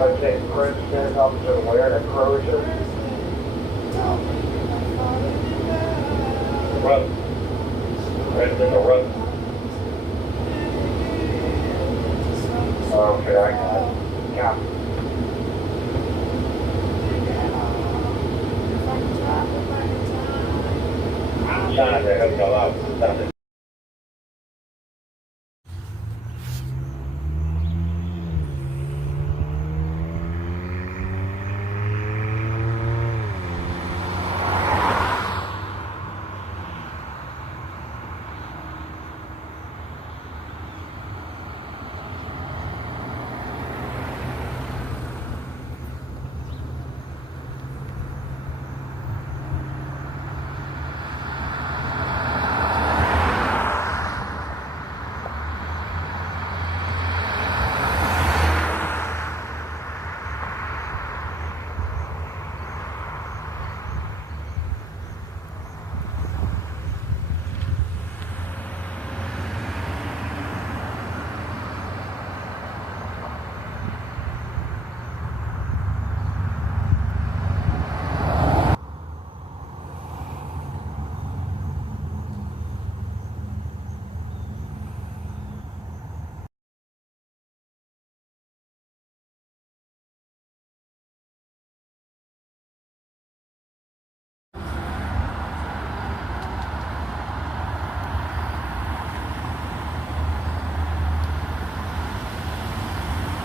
if I take Princeton up to where to Crozier? Run. Princeton to run. Okay, I got it. Yeah. Sana de hook out. Sana.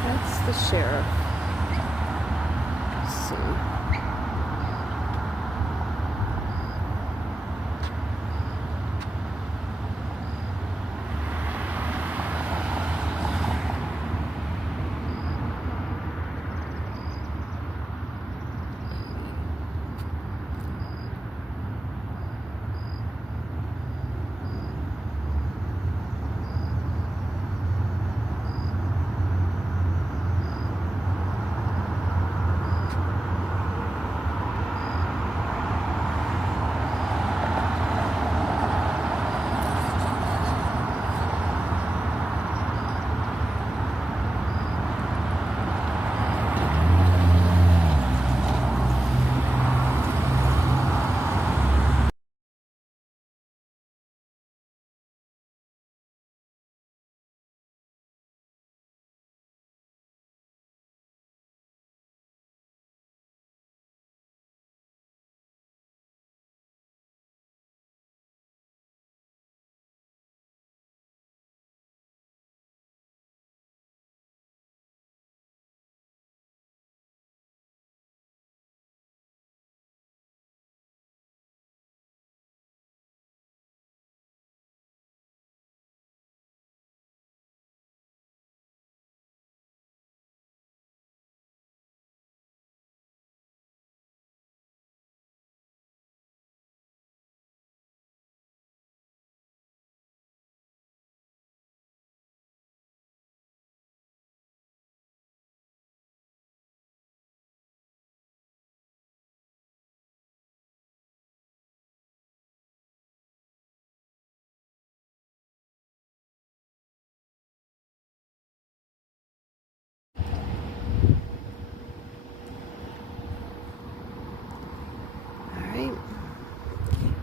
That's the sheriff. Let's see.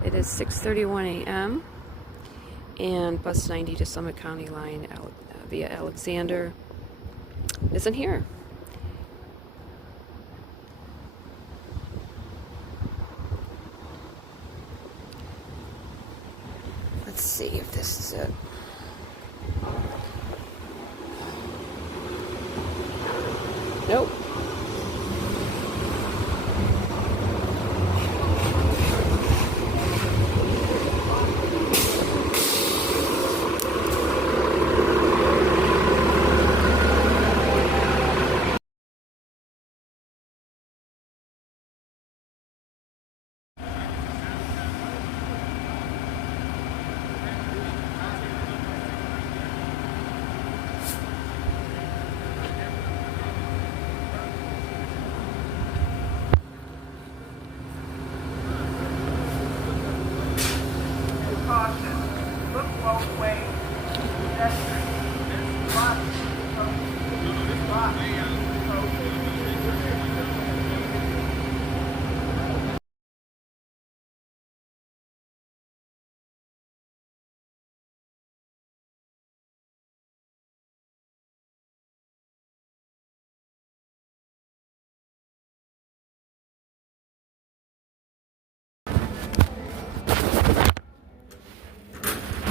It is 6:31 a.m. and bus 90 to Summit County Line via Alexander isn't here. Let's see if this is it. Nope. Look both ways. Chester, this block,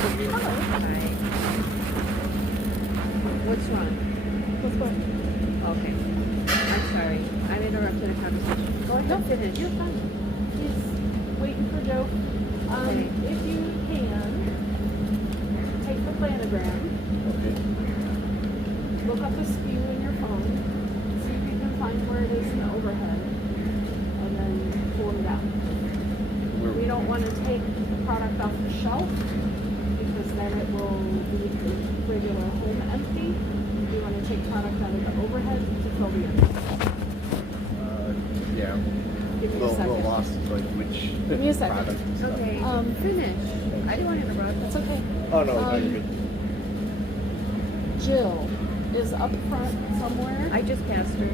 Hi. What's wrong? What's going Okay. I'm sorry. I interrupted a conversation. Go ahead, finish. You're fine. He's waiting for Joe. Okay. If you can, take the planogram, Okay. look up the SKU in your phone, see if you can find where it is in the overhead, and then pull them down. We don't want to take the product off the shelf because then it will leave the regular home empty. We want to take product out of the overhead to fill the empty. Yeah. Give me a second. lost, like which Give me a second. product and stuff. Okay. Finish. I didn't want to interrupt. That's okay. Oh, no, no, you're good. Jill is up front somewhere. I just passed her.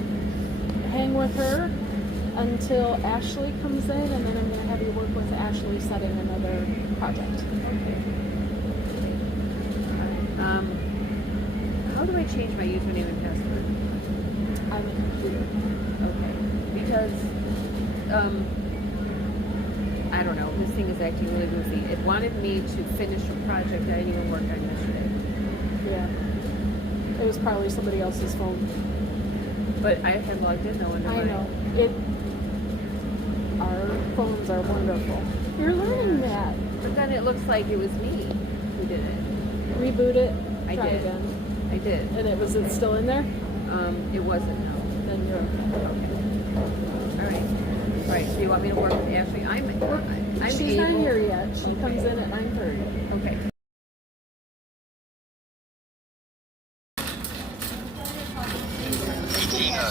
Hang with her until Ashley comes in, and then I'm going to have you work with Ashley setting another project. Okay. How do I change my username and password? I'm a computer. Okay. Because, I don't know, this thing is acting really goofy. It wanted me to finish a project I didn't even work on yesterday. Yeah. It was probably somebody else's phone. But I had logged in though under I mine. know. Our phones are wonderful. You're learning that. But then it looks like it was me who did it. Reboot it. I Try did. again. I did. And it still in there? It wasn't, no. Then you're okay. Okay. All right. All right. So you want me to work with Ashley? I'm She's not able. here yet. She comes in at 9:30. Okay. Gina,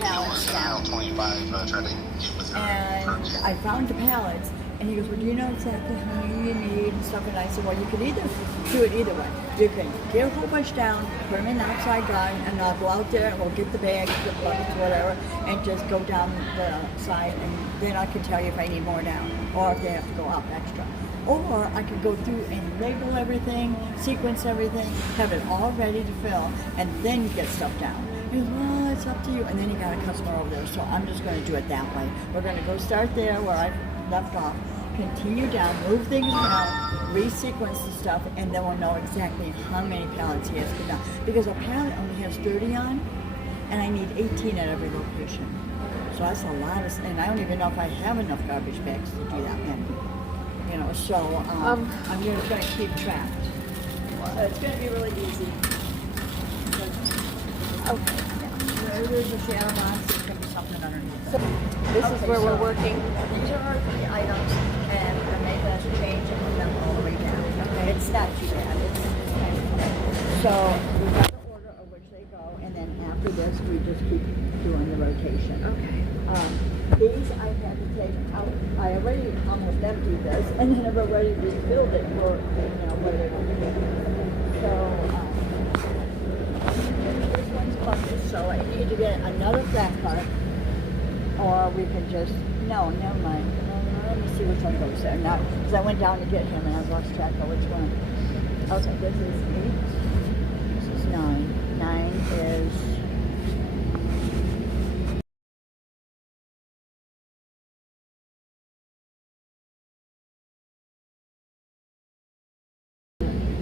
Bill was in aisle 25 trying to get with her. And I found the pallets, and he goes, well, do you know exactly how many you need and stuff? And I said, well, you can either do it either way. You can get a whole bunch down, put them in the outside garden, and I'll go out there and we'll get the bags, the buckets, whatever, and just go down the side, and then I can tell you if I need more down, or if they have to go up extra. Or I could go through and label everything, sequence everything, have it all ready to fill, and then get stuff down. He goes, well, it's up to you. And then he got a customer over there, so I'm just going to do it that way. We're going to go start there where I left off, continue down, move things around, resequence the stuff, and then we'll know exactly how many pallets he has to get down. Because a pallet only has 30 on, and I need 18 at every location. So that's a lot of, and I don't even know if I have enough garbage bags to do that many. You know, so I'm just going to keep track. So it's going to be really easy. Okay, now, there's a shadow box. There's going to be something underneath. So this is where we're working. These are our 3 items, and I'm making us change and put them all the way down. Okay. It's not too bad. It's kind of fun. So we got the order of which they go, and then after this, we just keep doing the rotation. Okay. These I had to take out. I already almost emptied this, and then I've already refilled it for, what they're going to do. So, this one's bucket, so I need to get another flat cart, or we can just, no, never mind. Let me see which one goes there. Now, because I went down to get him, and I lost track of which one. Okay, this is 8. This is 9. 9 is...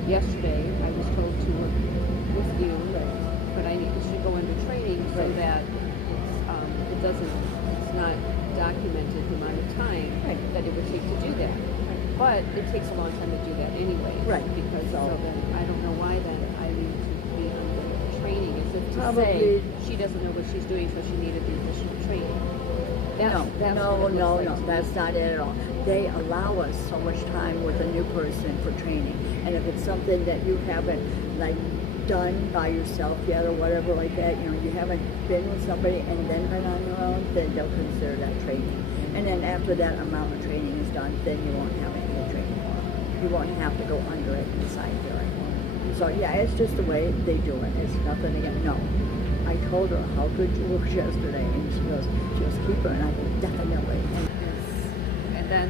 Yesterday, I was told to work with you, but I should go into training so that it's not documented the amount of time that it would take to do that. But it takes a long time to do that anyway. Right. Because so then I don't know why then I need to be under training. As if to Probably. say she doesn't know what she's doing, so she needed the additional training. That's what it looks like to me. That's not it at all. They allow us so much time with a new person for training. And if it's something that you haven't done by yourself yet or whatever like that, you haven't been with somebody and then been on your own, then they'll consider that training. And then after that amount of training is done, then you won't have any more training. You won't have to go under it inside there anymore. So yeah, it's just the way they do it. It's nothing again. No. I told her how good you looked yesterday, and she goes, keep her, and I go, definitely. And then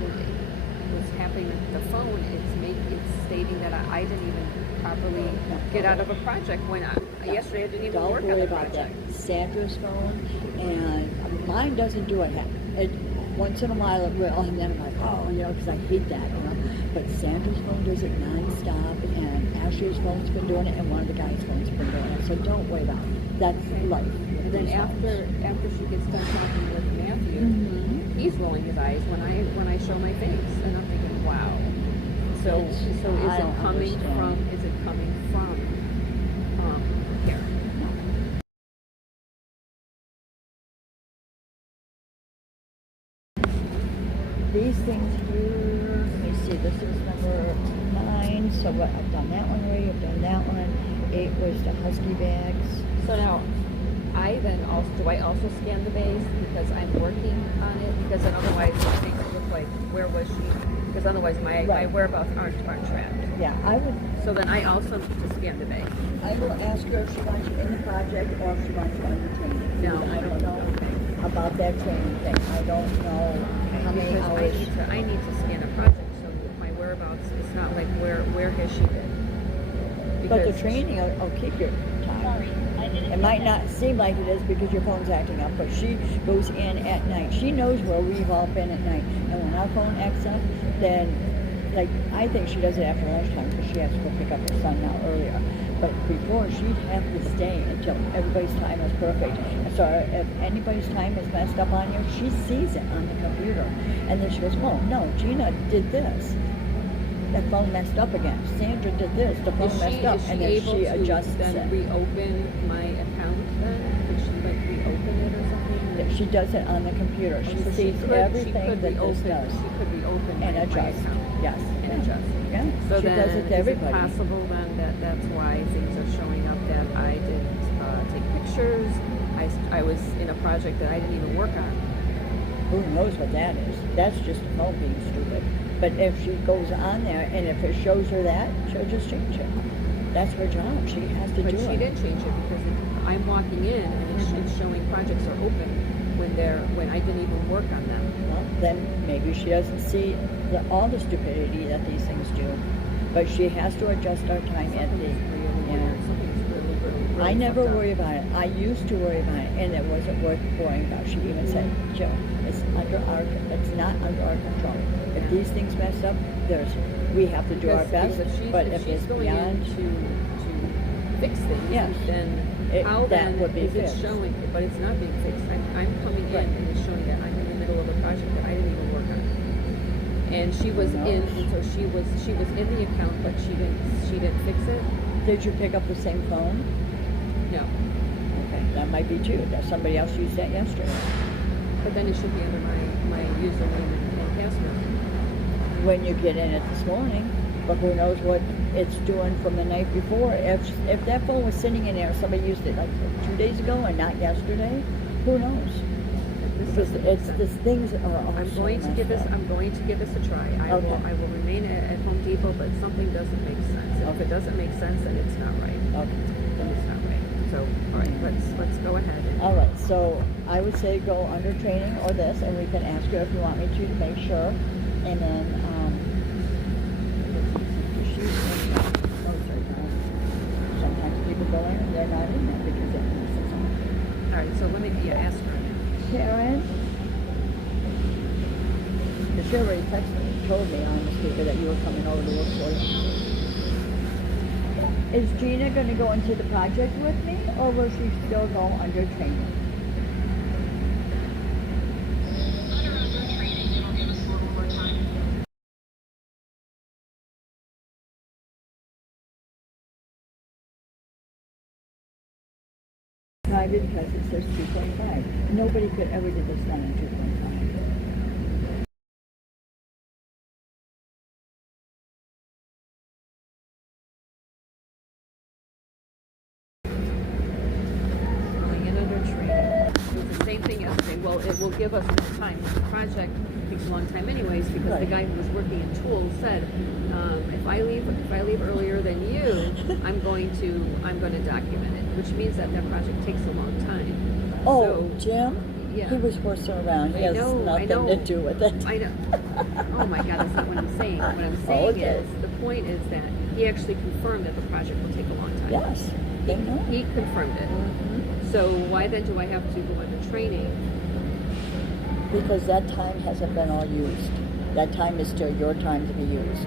what's happening with the phone, it's stating that I didn't even properly get out of a project when yesterday I didn't even work on the about project. that. Sandra's phone, and mine doesn't do it. Once in a while it will, and then I'm like, oh, because I hate that, But Sandra's phone does it nonstop, and Ashley's phone's been doing it, and one of the guys' phone's been doing it. So don't worry about it. That's life. And then after she gets done talking with Matthew, Mm-hmm. he's rolling his eyes when I show my face, and I'm thinking, wow. So It's- is I it don't coming understand. from Karen? These things here, let me see, this is number 9, so what, I've done that one already, I've done that one. 8 was the Husky bags. So now, do I also scan the base because I'm working on it? Because then otherwise it makes it look like, where was she? Because otherwise my Right. whereabouts aren't tracked. Yeah, I would, So then I also need to scan the base. I will ask her if she wants you in the project or if she wants you on the training. No, I don't know about that training thing. I don't know how many Because hours. I need to scan a project, so my whereabouts, it's not like where has she been? But the Because training will keep your time. It might not seem like it is because your phone's acting up, but she goes in at night. She knows where we've all been at night. And when our phone acts up, then, like, I think she does it after lunchtime because she has to go pick up her son now earlier. But before, she'd have to stay until everybody's time is perfect. So if anybody's time is messed up on you, she sees it on the computer. And then she goes, oh, no, Gina did this. That phone messed up again. Sandra did this. The phone messed up. And then able she to adjusts then it. reopen my account then? Could she like reopen it or something? She does it on the computer. She So sees everything that this does. She could reopen And my adjust. account. Yes. And adjust. Yeah. So She then, does it to everybody. is it possible then that that's why things are showing up that I didn't take pictures? I was in a project that I didn't even work on. Who knows what that is? That's just a phone being stupid. But if she goes on there and if it shows her that, she'll just change it. That's her job. She has to But do she it. didn't change it because I'm walking in and it's showing projects are open when I didn't even work on them. Well, then maybe she doesn't see all the stupidity that these things do. But she has to adjust our time at the. Something's really I never fucked up. worry about it. I used to worry about it, and it wasn't worth worrying about. She even said, "Joe, it's not under our control. If these things mess up, we have to do our best. But if she's it's going beyond, in to fix things, Yes. then that then would be is it fixed. showing? But it's not being fixed. I'm coming Right. in and it's showing that I'm in the middle of a project that I didn't even work on. And she was No. in, and so she was in the account, but she didn't fix it. did you pick up the same phone? No, Okay, that might be too. That somebody else used that yesterday. but then it should be under my username and password. When you get in it this morning, but who knows what it's doing from the night before. If that phone was sitting in there, somebody used it like 2 days ago and not yesterday, who knows? Because the things are all I'm so going to give this. messed up. I'm going to give this a try. I will remain at Home Depot, but something doesn't make sense. And if it doesn't make sense, then it's not right. Okay. Then it's not right. So, all right, let's go ahead. All right, so I would say go under training or this, and we can ask you if you want me to make sure. And then, sometimes people go in and they're not in there because it messes up. All right, so let me ask her. Karen? Because she already texted me, told me on the speaker that you were coming over to work for you. Is Gina going to go into the project with me, or will she still go under training? Private because it says 2.5. Nobody could ever do this done in 2.5. Going in under training. It was the same thing yesterday. Well, it will give us more time. The project takes a long time anyways because the Right. guy who was working in tools said, if I leave earlier than you, I'm going to document it, which means that project takes a long time. Oh, So, Jim? yeah. He was horsing around. He has nothing to do with it. I know. Oh my God, that's not what I'm saying. What I'm saying Okay. is, the point is that he actually confirmed that the project will take a long time. Yes, they know. He confirmed it. Mhm. So why then do I have to go under training? Because that time hasn't been all used. that time is still your time to be used.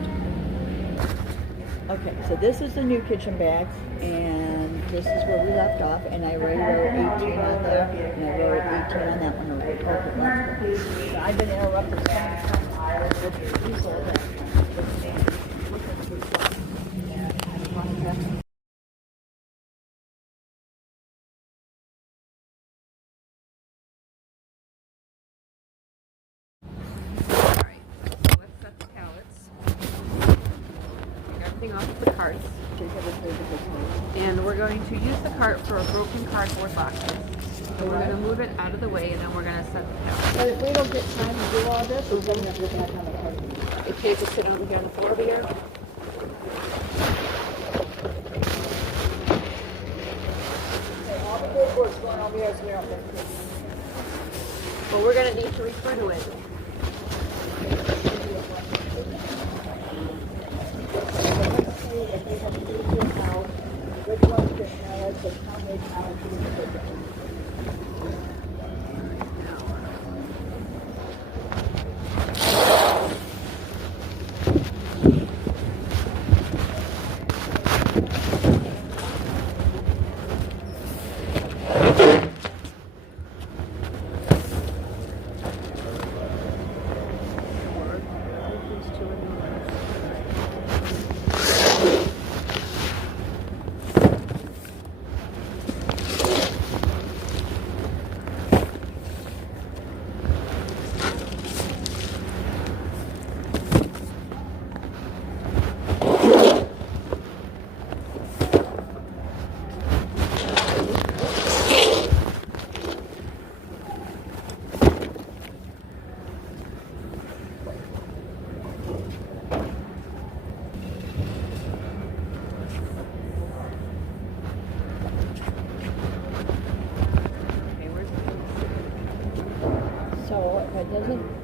Okay, so this is the new kitchen bags, and this is where we left off, and I already wrote 18 on there, and I wrote 18 on that one over. Okay, let's go. So I've been interrupted so many times with people that looking through stuff. And I want to Alright, so let's set the pallets. Take everything off the carts. And we're going to use the cart for a broken cardboard boxes. So we're going to move it out of the way, and then we're going to set the pallets. But if we don't get time to do all this, we're going to have to have time to party. If you just sit on here on the floor here. All the paperwork's going over here, so we don't get it. But we're going to need to refer to it. If you have to do your house, which one's your pallets, and how many pallets you need to put down.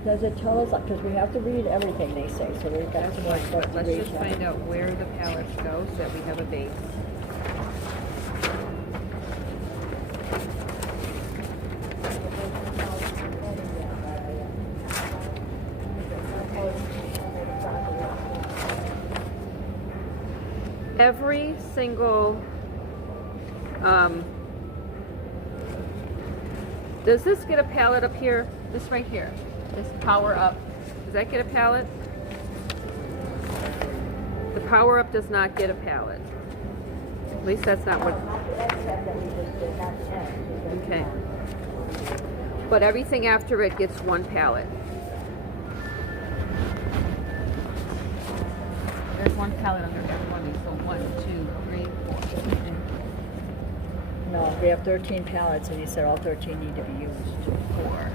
Does it tell us, because we have to read everything they say, so we've got That's to know fine, what but to let's read. just find out where the pallets go so that we have a base. Every single, does this get a pallet up here? This right here, this power up, does that get a pallet? The power up does not get a pallet. At least that's not what, okay. But everything after it gets one pallet. There's one pallet under every one of these, so 1, 2, 3, 4. No, we have 13 pallets, and he said all 13 need to be used. 4,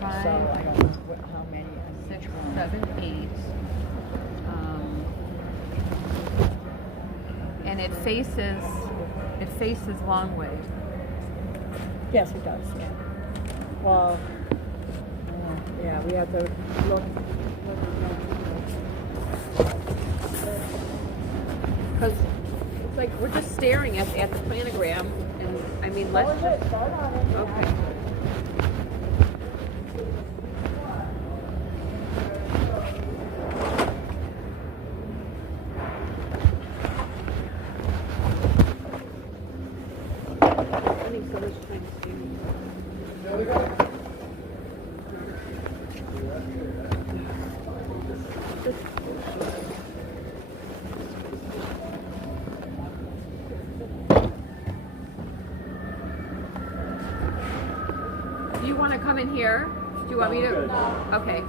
5, So I don't know how many. 6, 7, 8. And it faces long way. Yes, it does, yeah. Well, yeah, we have to look. Because it's like we're just staring at the planogram, and I mean, let's just, okay. Do you want to come in here? Do you want me to? No. Okay.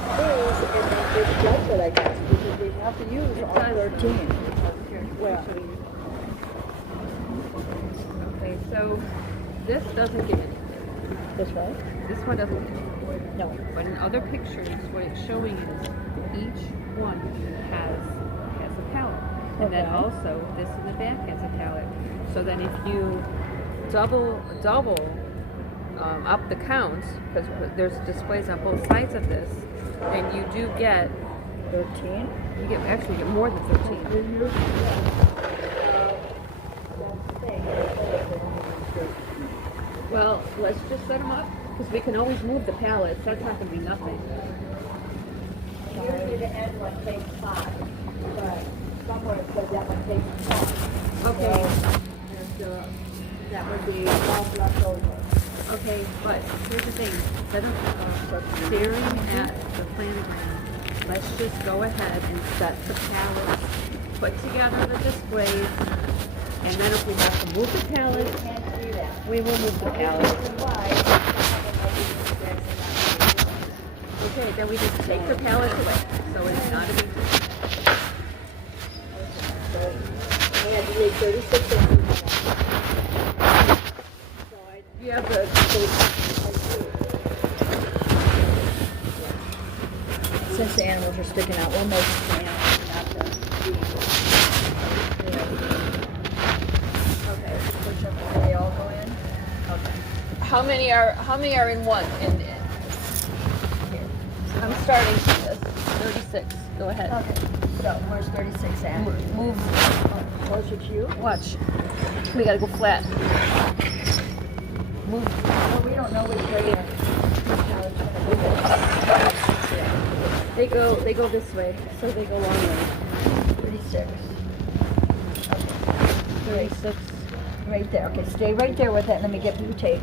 these, and then it does it, I guess, because we have to use all 13. Here, Well. I'll show you. Okay, so this doesn't give anything. This way? This one doesn't give anything. No. But in other pictures, what it's showing is each one has a palette. And then Okay. also, this in the back has a palette. So then if you double up the counts, because there's displays on both sides of this, then you do get, 13? you actually get more than 13. Well, let's just set them up, because we can always move the pallets. That's not going to be nothing. Usually the end one takes 5, but somewhere it says that one takes 10. Okay. So, that would be all left over. Okay, but here's the thing. Instead of staring at the planogram, let's just go ahead and set the pallets, put together the displays, and then if we have to move the pallets, Can't do that. we will move the pallets. Okay, then we just take the pallets away. So it's not a big deal. We had to leave 36 inches. You have the Since the animals are sticking out, we'll make the animals not to Okay, push them. Do they all go in? Okay. How many are in one? Here. I'm starting from this. 36. Go ahead. Okay. So where's 36 at? Move. Closer to you? Watch. We gotta go flat. Move. Well, we don't know which way They go this way, so they go long way. 36. 36. Right there. Okay, stay right there with that. Let me get blue tape.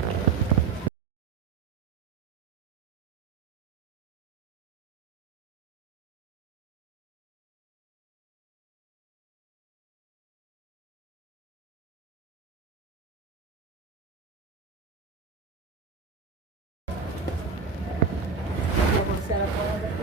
Set up all of it.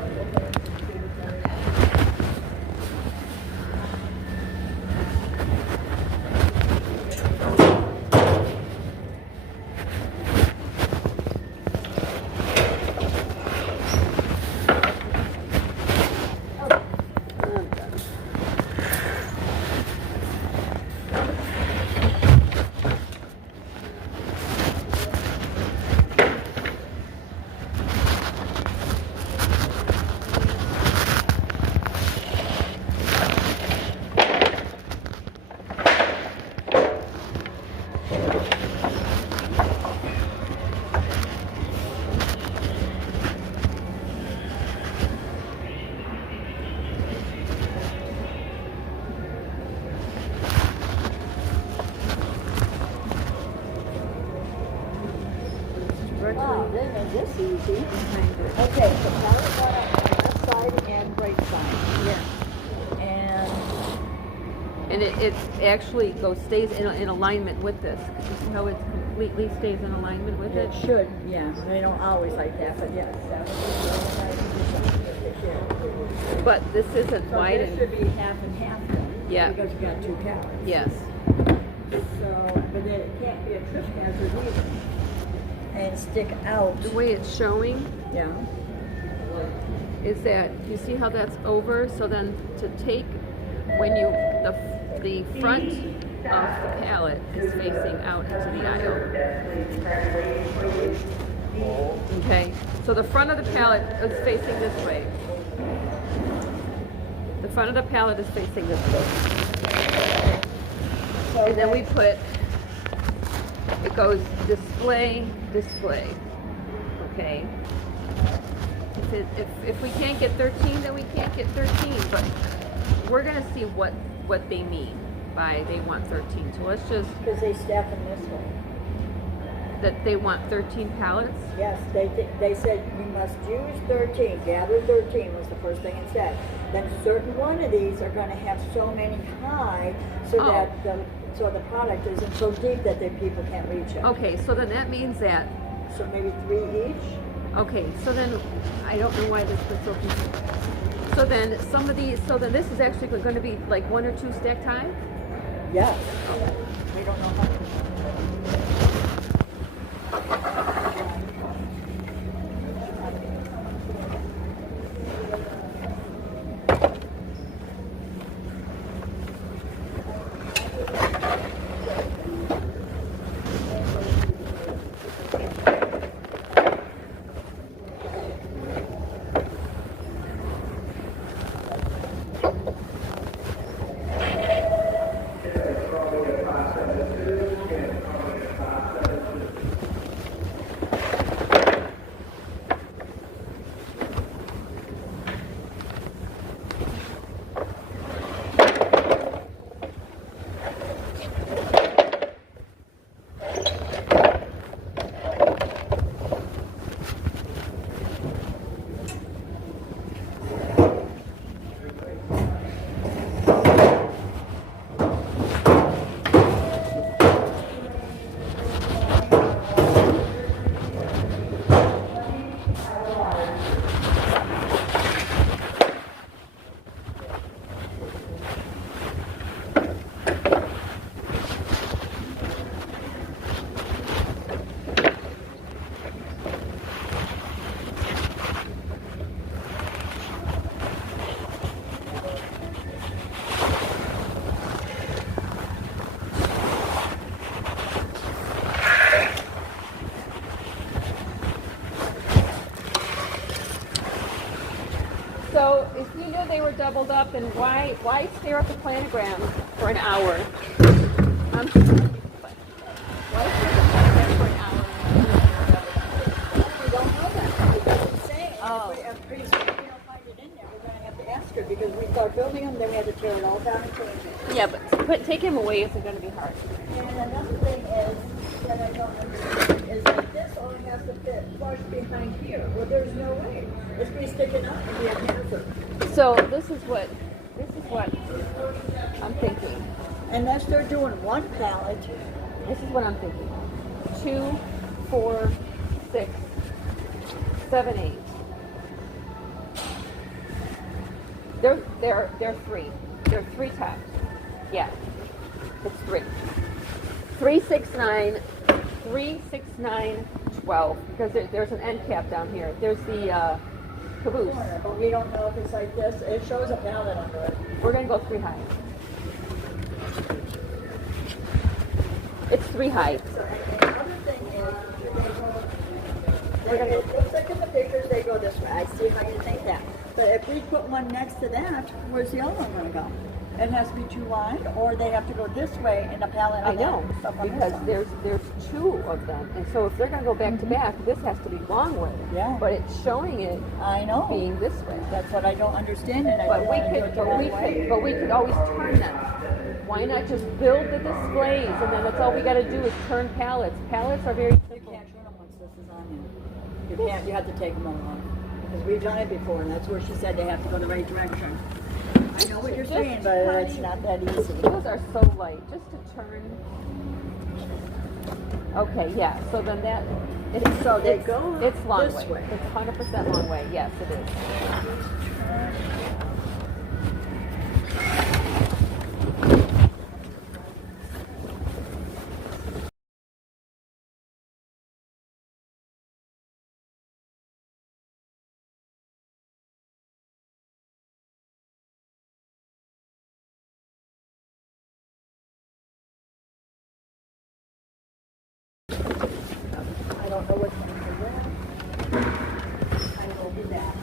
Wow, they made this easy. Okay, so pallet got up on left side and right side. Yeah. And And it actually stays in alignment with this. You see how it completely stays in alignment with it it? should, yeah. They don't always like that, but yes. That would be But this isn't so wide this and should be half and half then. Yeah. Because you got 2 pallets. yes. So, but then it can't be a trip hazard either. And stick out. The way it's showing Yeah. is that you see how that's over. So then to take when you the front of the pallet is facing out into the aisle. Okay, so the front of the pallet is facing this way. The front of the pallet is facing this way. So And then we put, it goes display, display. Okay. If we can't get 13, then we can't get 13. But we're gonna see what they mean by they want 13. So let's just because they stack them this way. that they want 13 pallets. Yes, they said we must use 13, gather 13 was the first thing it said. Then certain one of these are going to have so many high so Oh. that the product isn't so deep that the people can't reach it. Okay, so then that means that So maybe 3 each. Okay, so then, I don't know why this was so confusing. So then, some of these, so then this is actually going to be like 1 or 2 stacked high? Yes. We don't know how to. So if you knew they were doubled up, then why stare at the planogram for an hour? Why stare at the planogram for an hour? We don't know that because it's saying if pretty soon we don't find it in there, we're going to have to ask her because we start building them, then we have to tear it all down and change it. Yeah, but taking them away isn't going to be hard. And another thing is that I don't understand is that this only has to fit flush behind here. Well, there's no way. It's be sticking up and be a hazard. So this is what I'm thinking. Unless they're doing one pallet. This is what I'm thinking. 2, 4, 6, 7, 8. They're 3. They're 3 tops. Yeah. It's 3. 3, 6, 9. 3, 6, 9, 12. Because there's an end cap down here. There's the caboose. But we don't know if it's like this. It shows a pallet under it. We're gonna go 3 high. It's 3 high. So, and the other thing is, it looks like in the pictures they go this way. I see how you think that. But if we put one next to that, where's the other one going to go? It has to be too wide, or they have to go this way in a pallet. I know, because there's 2 of them, and so if they're going to go back to back, this has to be long way. Yeah. But it's showing it I know being this way. That's what I don't understand, and I But don't we want to do it the wrong way. but we could always turn them. Why not just build the displays, and then that's all we got to do is turn pallets. Pallets are very You simple. can't turn them once this is on you. You can't. You have to take them all off. Because we've done it before, and that's where she said they have to go the right direction. I know what you're Just saying, but it's not that easy. Those are so light. Just to turn. Okay, yeah. So then that. So they go It's long this way. It's 100% long way. Yes, it is. I don't know what's going to where. I will do that.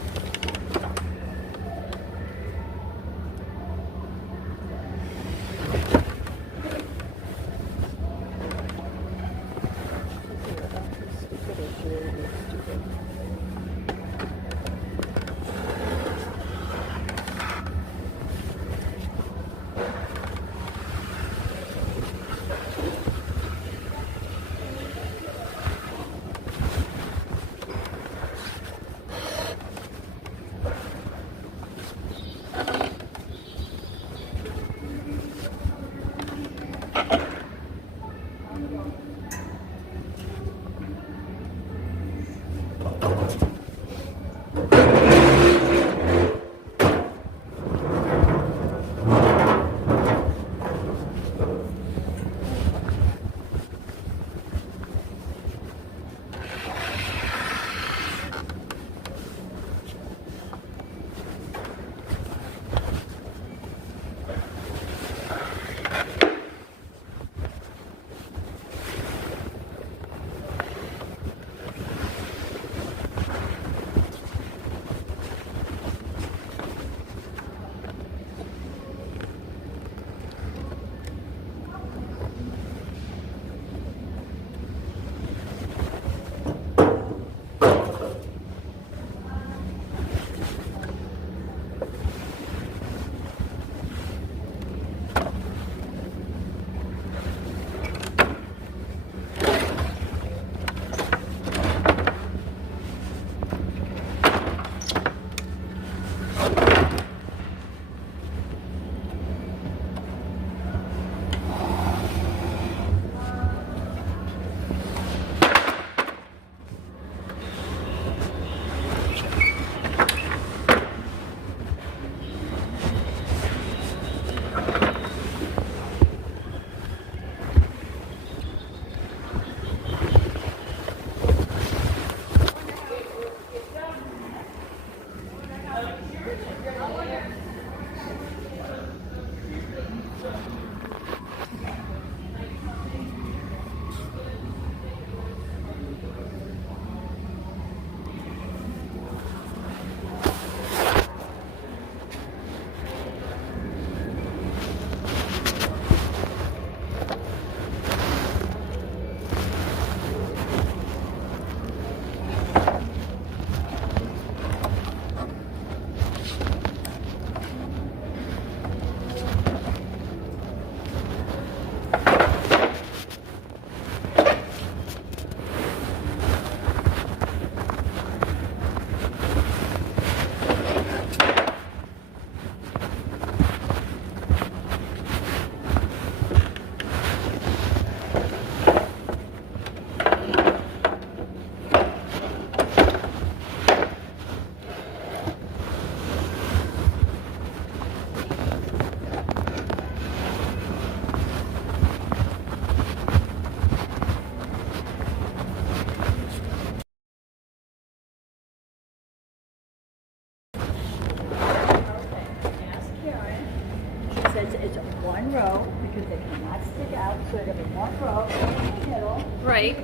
Says it's one row because they cannot stick out, so they're in one row in the middle. Right.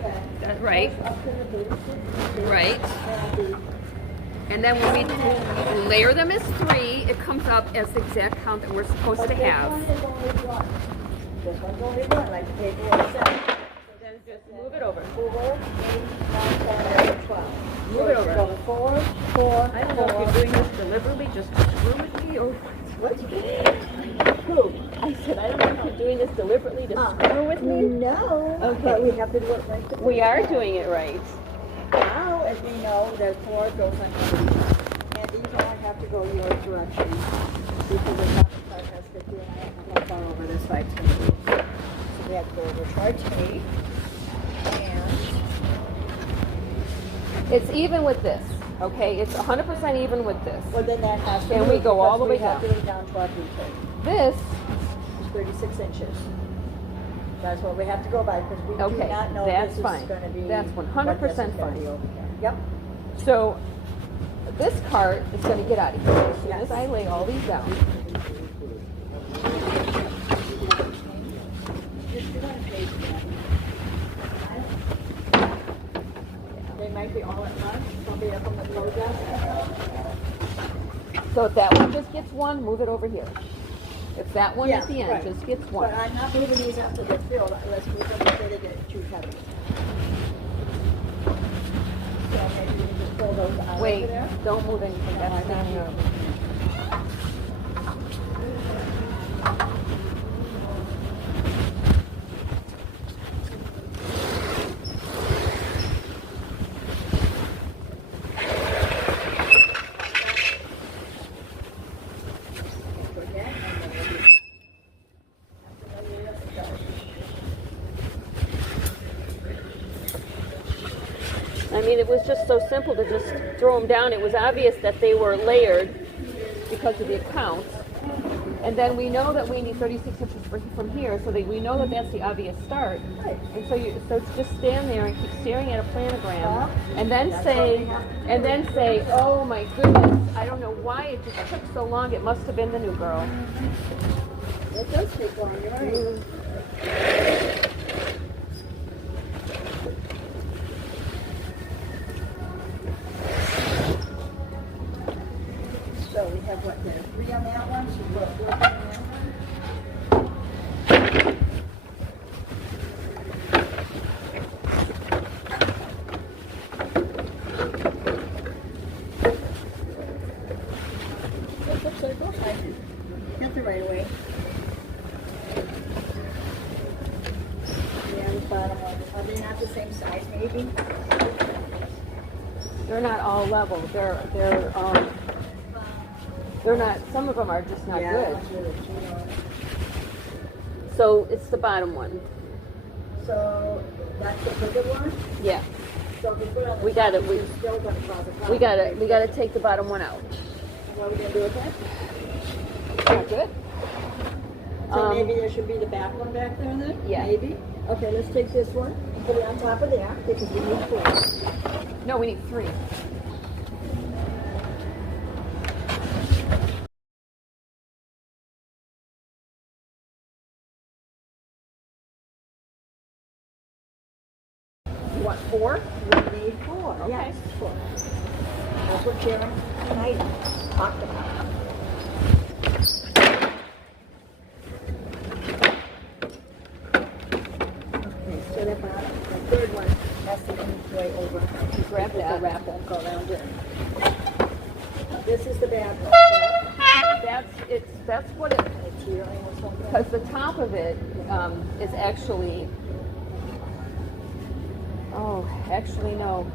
That's right. Up to the 36 inches. Right. And And then when we layer them as 3, it comes up as the exact count that we're supposed to this have. one is only one. This one's only one, like the paperwork says. So then just move it over. 4, 8, 9, 10, 11, 12. Move it over. So 4, 4, I don't know if you're doing this deliberately just to screw with me or What's who? I said, I don't know if you're doing this deliberately to screw with me. No. Okay. But we have to do it right. We are doing it right. Now, as we know, there's 4 goes on each. And these all have to go your direction. Because the top part has 50 and I don't know how far over this side's going to be. So we have to go over to our tape. And It's even with this, okay? It's 100% even with this. well, then that has to And move we go all the way because we down. have to go down to our blue tape. This, It's 36 inches. That's what we have to go by because we do Okay, not know that's this fine. is going to be. That's 100% what this is gonna fine. be over here. Yep. so this cart is going to get out of here as soon Yes. as I lay all these down. They might be all at once. They'll be up on the floor desk. So if that one just gets one, move it over here. If that one at the end right. just gets one. But I'm not moving these up to get filled unless we before they get too heavy. So maybe we can just pull those out Wait, over there. don't move anything. That's not here. Again, and then we'll I mean, it was just so simple to just throw them down. It was obvious that they were layered because of the accounts. And then we know that we need 36 inches from here, so that we know that that's the obvious start. Right. And so just stand there and keep staring at a planogram, Well, and then that's say, all we have to do. and then say, oh my goodness, I don't know why it just took so long. It must have been the new girl. It does take long, you're right. So we have what, there, 3 on that one, so we'll put 4 on that one. This looks like, okay, got the right away. Yeah, the bottom one, are they not the same size maybe? They're not all level. They're not. Some of them are just not good. That's really cute. So it's the bottom one. So that's the bigger one? Yeah. So if we put it on the We got top, it. We it's still gonna cause a problem. we gotta take the bottom one out. What are we gonna do with that? Not good. So maybe there should be the back one back there then? Yeah. Maybe? Okay, let's take this one and put it on top of there because we need 4. No, we need 3. You want 4? We need 4. Okay. Yes, 4. That's what Sharon and I talked about. Okay, so the bottom, the third one has to be way over. Grab that. The wrap won't go around it. This is the bad one. That's what it. It's here or something. Because the top of it is actually. Oh, actually no.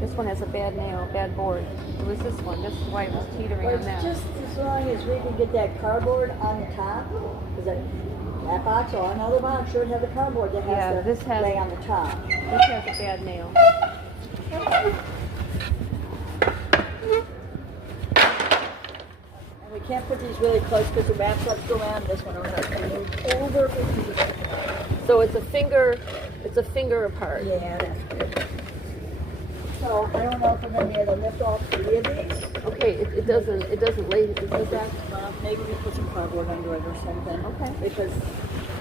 This one has a bad nail, bad board. It was this one. This is why it was teetering Well, on it's that. just as long as we can get that cardboard on the top, because that box or another box should have the cardboard that Yeah, has this to has- lay on the top. This has a bad nail. And we can't put these really close because the wrap starts to go around this one. We're going to move over. So it's a finger apart. Yeah, that's good. So I don't know if we're going to be able to lift all 3 of these. Okay, it doesn't lay. Is that? Maybe we put some cardboard under it or something. Okay. Because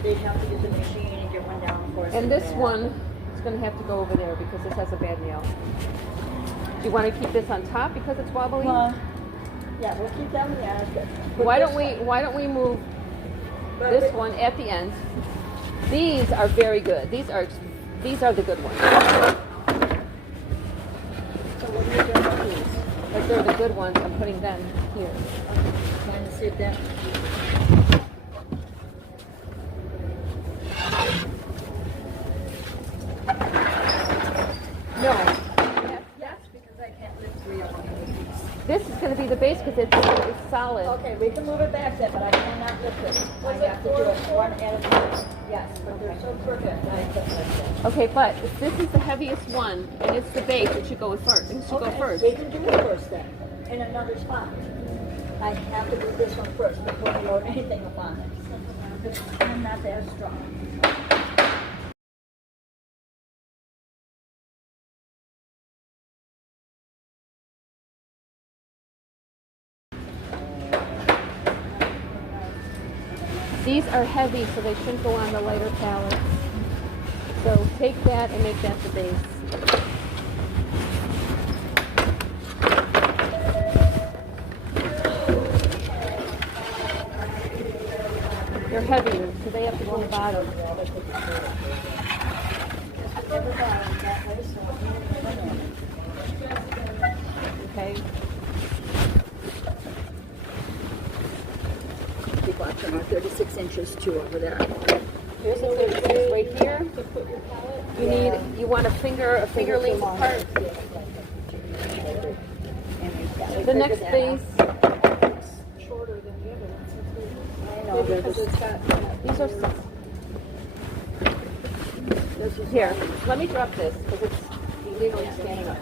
they'd have to get the machine and get one down, of course. And this that. one is going to have to go over there because this has a bad nail. Do you want to keep this on top because it's wobbly? Yeah, we'll keep that one. Yeah, that's good. Put Why this don't we move But this we- one at the end? These are very good. These are the good ones. So what are you doing with these? But they're the good ones. I'm putting them here. Trying to see if that. No, Yes, because I can't lift 3 of them. this is going to be the base because it's solid. Okay, we can move it back then, but I cannot lift it. I have to do it one at a time. Yes, but they're so crooked. I can't lift it. Okay, but if this is the heaviest one and it's the base, it should go first. It should go first. We can do it first then, in another spot. I have to do this one first before I load anything upon it. Because I'm not that strong. These are heavy, so they shouldn't go on the lighter pallets. So take that and make that the base. They're heavier, so they have to go on the bottom. Okay. Keep watching our 36 inches too over there. Here's the 36 right here. You want a finger length apart. The next base. Shorter than the other ones. I know, they're Because just, it's got, These are here. Let me drop this because it's illegally standing up.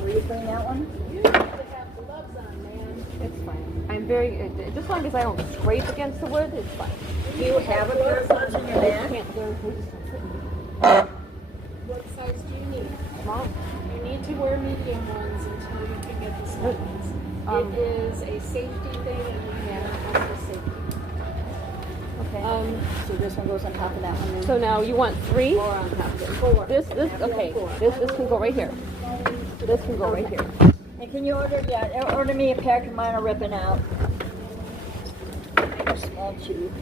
were you putting that one? you have to have gloves on, man. It's fine. I'm very, just as long as I don't scrape against the wood, it's fine. Do you have a pair of gloves in your I bag? can't guarantee this. What size do you need? Small. You need to wear medium ones until you can get the small ones. It is a safety thing and we have also safety. Okay. So this one goes on top of that one. Then. So now you want 3? 4 on top of it. This, okay. This can go right here. This can go right here. And can you order me a pack of mine are ripping out. A small tube.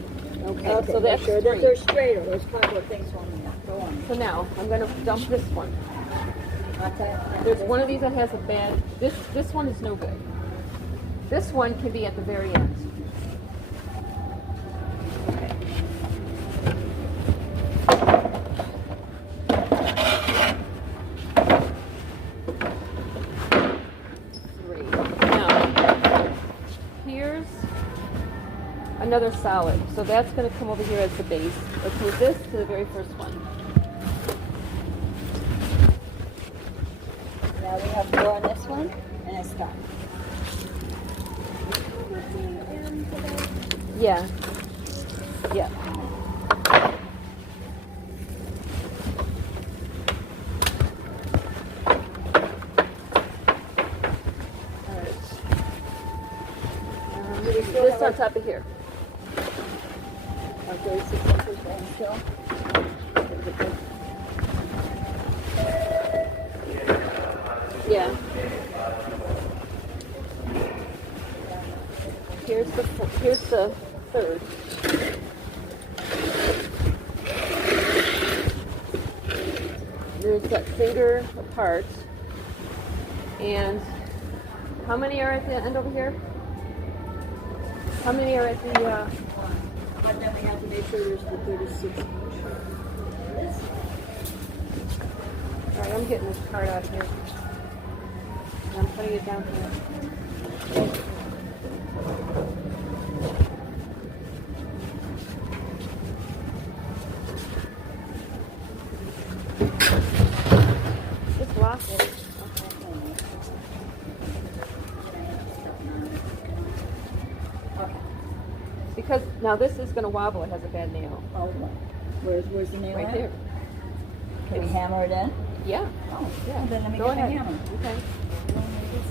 Okay, so that's sure. 3. They're straight or those cardboard things on them. Go on. So now I'm gonna dump this one. Okay. There's one of these that has a bad. This one is no good. This one can be at the very end. Another solid. So that's going to come over here as the base. Let's move this to the very first one. Now we have 4 on this one, and it's done. Yeah. Yeah. This on top of here. Okay, 6 inches and still. Yeah. Here's the third. There's that finger apart. And how many are at the end over here? How many are at the, But then we have to make sure there's the 36 inch. Alright, I'm getting this card out here. And I'm putting it down here. Just lock it. Because now this is going to wobble. It has a bad nail. Oh, where's the nail Right at? there. Can we hammer it in? Yeah. Oh, Yeah. Then let me Go get my ahead. hammer. Okay.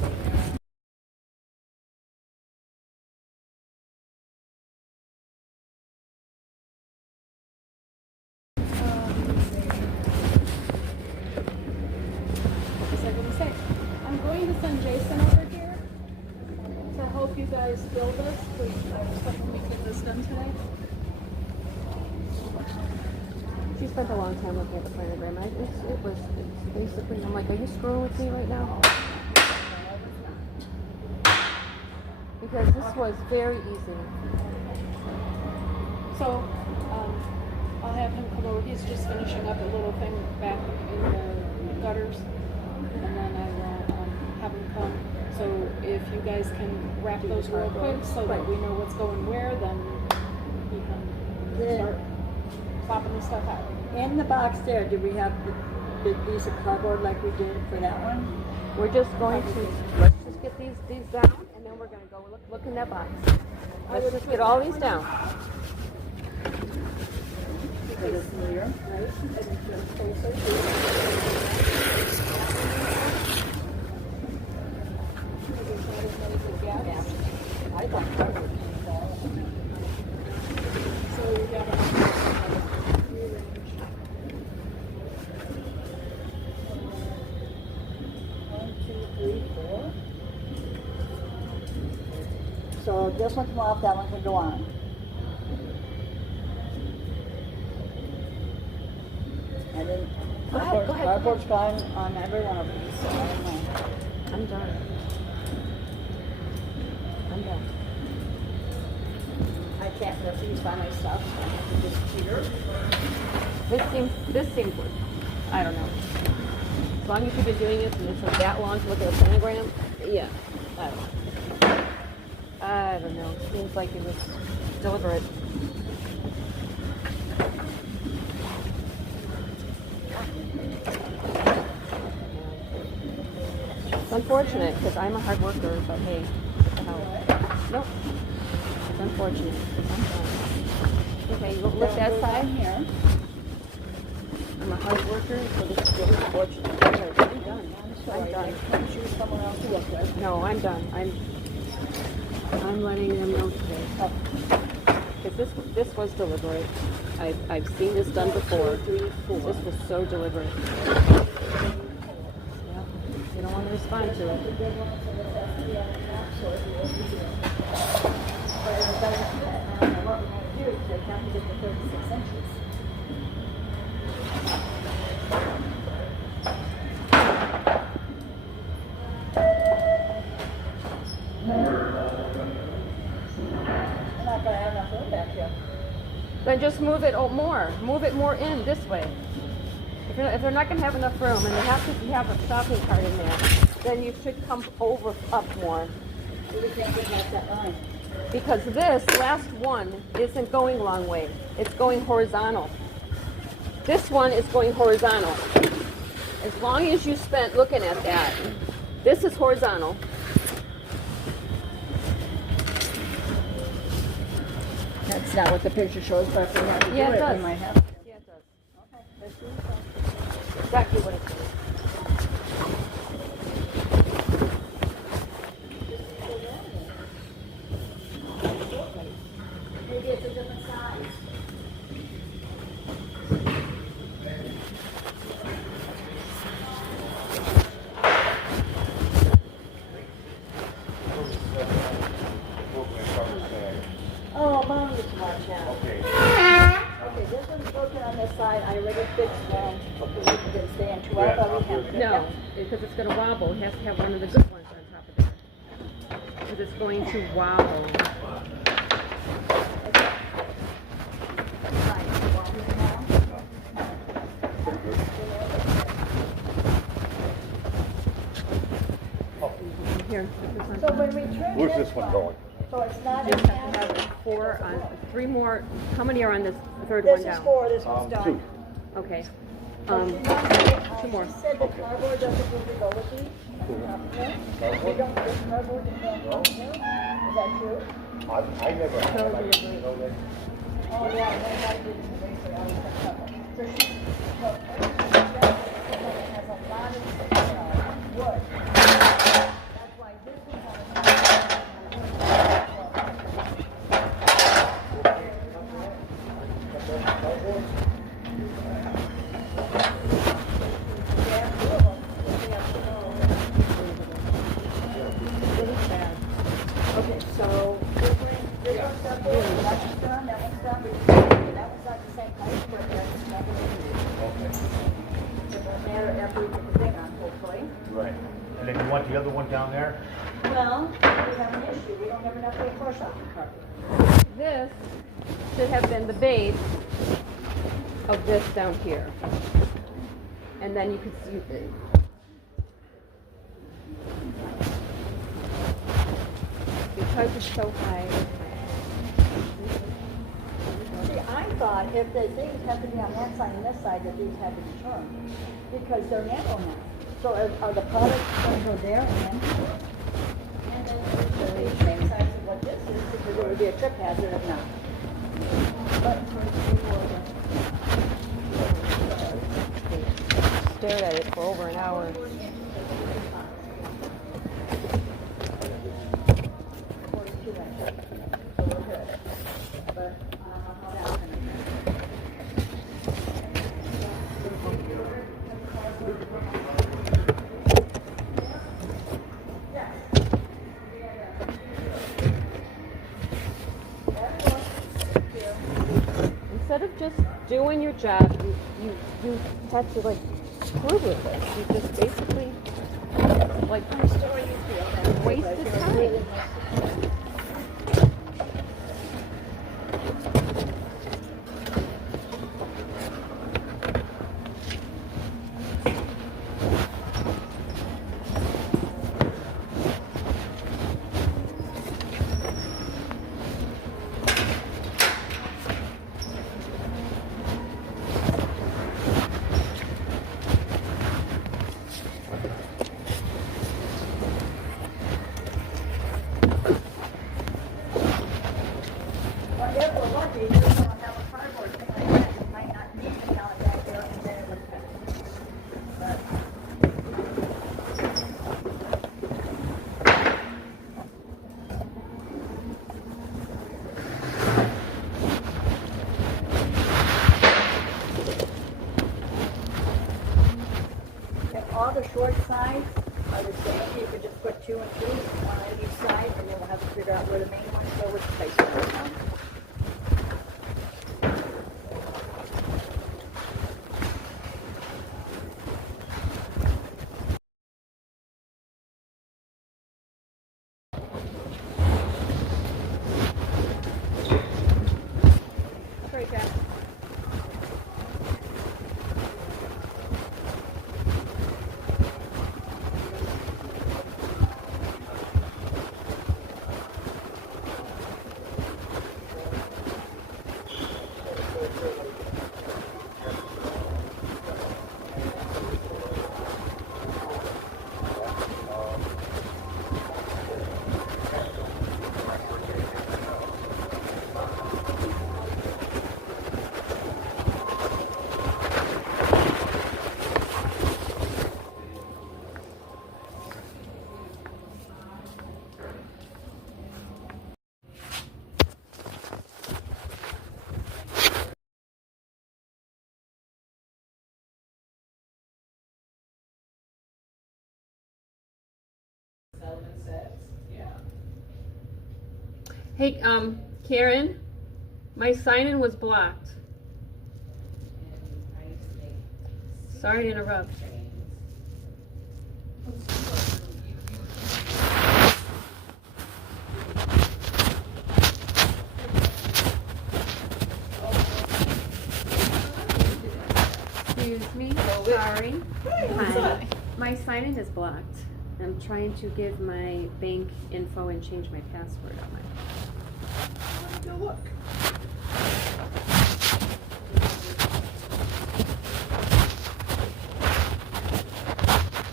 What was I going to say? I'm going to send Jason over here to help you guys build this because I was hoping we get this done today. She spent a long time looking at the planogram. It's basically, I'm like, are you screwing with me right now? Because this was very easy. So, I'll have him come over. He's just finishing up a little thing back in the gutters. And then I will have him come. So if you guys can wrap those real quick so that we know what's going where, then he can start popping the stuff out. In the box there, did we have the piece of cardboard like we did for that one? We're just going to, let's just get these down, and then we're going to go look in that box. Let's just get all these down. For this new year, right? Yeah. I thought cardboard was all. So we got to So this one come off, that one can go on. And then Go ahead. cardboard's gone on every one of these. So I don't know. I'm done. I'm done. I can't lift these by myself, so I have to just cheater. This seems good. I don't know. As long as you've been doing it and it took that long to look at a planogram, yeah. I don't know. It seems like it was deliberate. It's unfortunate because I'm a hard worker, but hey, what the hell. Nope. It's unfortunate. Okay, you lift that side. Here. I'm a hard worker, so this is really fortunate. I'm done. I'm done. I'm sure someone else will look good. No, I'm done. I'm letting them know today. Because this was deliberate. I've seen this done before. This was so deliberate. Yeah. You don't want to respond to it. Then just move it more. Move it more in this way. If they're not going to have enough room and they have to have a shopping cart in there, then you should come up more. Because this last one isn't going long way. It's going horizontal. This one is going horizontal. As long as you spent looking at that, this is horizontal. That's not what the picture shows, but if we have to do Yeah, it it, does. we might have to. Yeah, it does. Okay, let's do it. Exactly what it's doing. Maybe it's a different size. Oh, mom is watching out. Okay. Okay, this one's broken on this side. I already fixed one. Hopefully we can stay in 12, but we have to. No, because it's going to wobble. It has to have one of the good ones on top of it. Because it's going to wobble. Here, put this on So top. when we trim Where's this one going? So it's not Just just have to have four on, three more. How many are on this third This one is down? 4, this one's done. 2. Okay. Two more. She said the cardboard doesn't really go with these. We don't get cardboard that can't go with you. Is that true? I never had, I didn't know that. Oh, yeah, and then I did the eraser, I was a couple. So she, so, it has a lot of, wood. That's why this one has Okay, so this one's done, that one's done, that one's done, that one's not the same height, but that's not gonna be. It won't matter after we put the thing on, hopefully. Right. And then you want the other one down there? Well, we have an issue, we don't have enough room for a shopping cart. This should have been the base of this down here. And then you could see it. Because it's so high. See, I thought if the things have to be on that side and this side, that these had to be turned, because they're narrow now. So are the products going to go there and then? And then it should be the same size as what this is, because it would be a trip hazard if not. But Stared at it for over an hour. Instead of just doing your job, you have to like screw with it. You just basically like wasted time. if we're lucky, you just don't have a cardboard thing like that, you might not need a pallet back there, and then it would fit. But and all the short sides are the same. You could just put 2 and 2, one on each side, and then we'll have to figure out where the main ones go, which place they go on. Right back. Hey, Karen, my sign-in was blocked. Sorry to interrupt. Excuse me, sorry. Hi. My sign-in is blocked. I'm trying to give my bank info and change my password on my. Go look.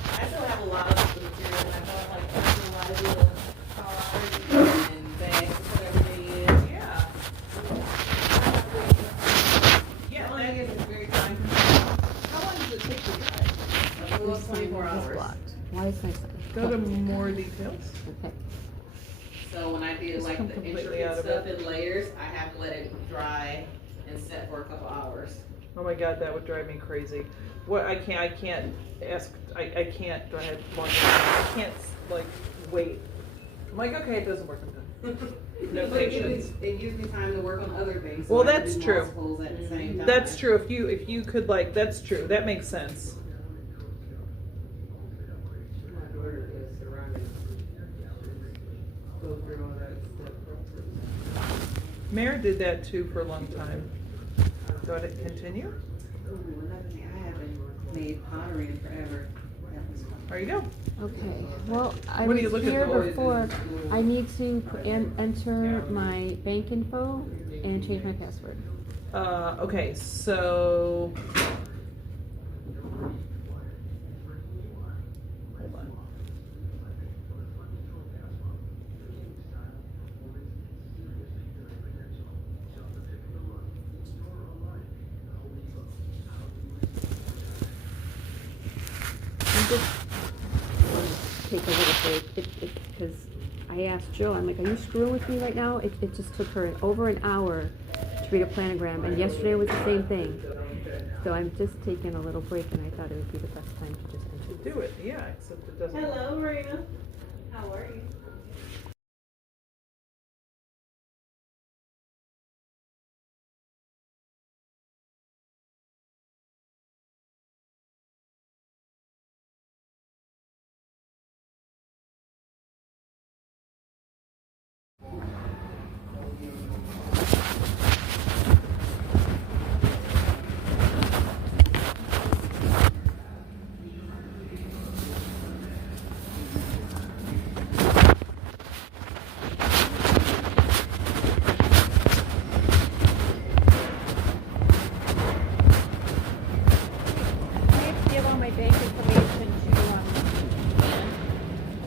I still have a lot of the material, and I bought like a lot of little cards and bags to put everything in. Yeah. Yeah, that is very time consuming. How long does it take to drive? A little 24 hours. Why is my sign? Go to more details. Okay. So when I did Just like come the completely intricate out of stuff in layers, I have to let it dry and set for a couple hours. Oh my god, that would drive me crazy. What I can't ask, I can't go ahead, I can't like wait. I'm like, okay, it doesn't work, I'm done. No But patience. it gives me time to work on other things. So Well, I can that's do true. multiples at the same time. That's true, if you could like, that's true, that makes sense. My daughter is surrounded. Go through all that stuff. Mary did that too for a long time. Do I continue? Ooh, another thing, I haven't made pottery in forever. That was fun. There you go. Okay, well, I What are you was looking here for? before. I need to enter my bank info and change my password. Okay, so. Hold on. I'm just want to take a little break because I asked Jill, I'm like, are you screwing with me right now? It just took her over an hour to read a planogram, and yesterday was the same thing. So I'm just taking a little break, and I thought it would be the best time to just enter. Do it, yeah, except it doesn't. Hello, Marina. How are you?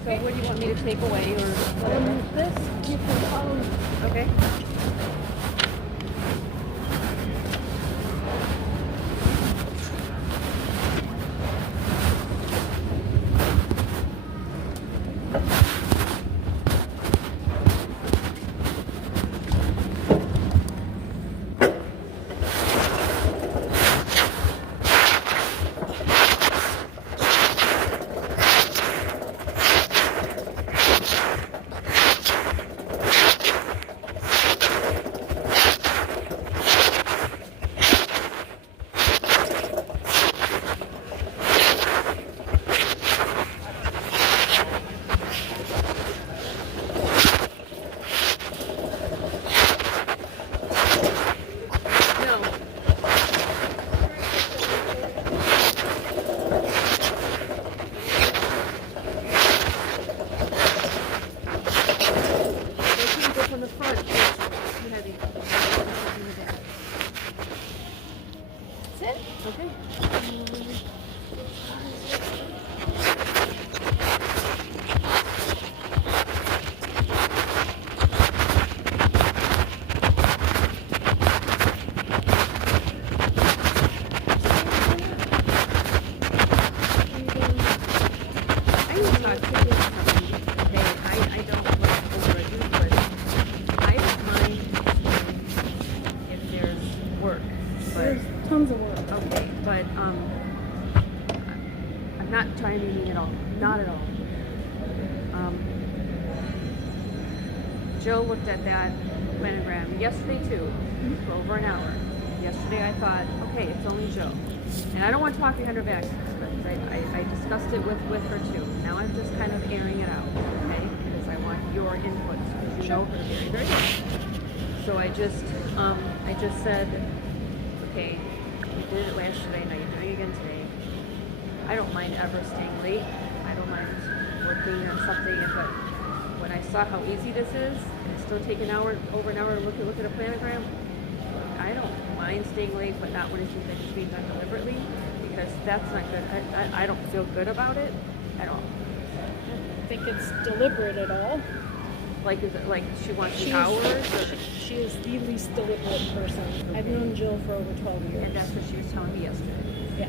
What do you want me to take away or whatever? This, you can follow Okay. Okay. I need to talk to you something. Okay, I don't like overdo, but I don't mind if there's work. But There's tons of work. okay, but I'm not trying to mean at all. Not at all. Jill looked at that planogram yesterday too, for over an hour. Yesterday I thought, okay, it's only Jill. And I don't want to talk behind her back, but I discussed it with her too. Now I'm just kind of airing it out, okay? Because I want your input, because you know her very, very well. So I just said, okay, you did it yesterday, now you're doing it again today. I don't mind ever staying late. I don't mind working on something, but when I saw how easy this is, and it's still take over an hour to look at a planogram, I don't mind staying late, but not when it's being done deliberately, because that's not good. I don't feel good about it at all. I don't think it's deliberate at all. Like, is it like she wants the She's- hours? Or? She is the least deliberate person. I've known Jill for over 12 years. And that's what she was telling me yesterday. Yeah.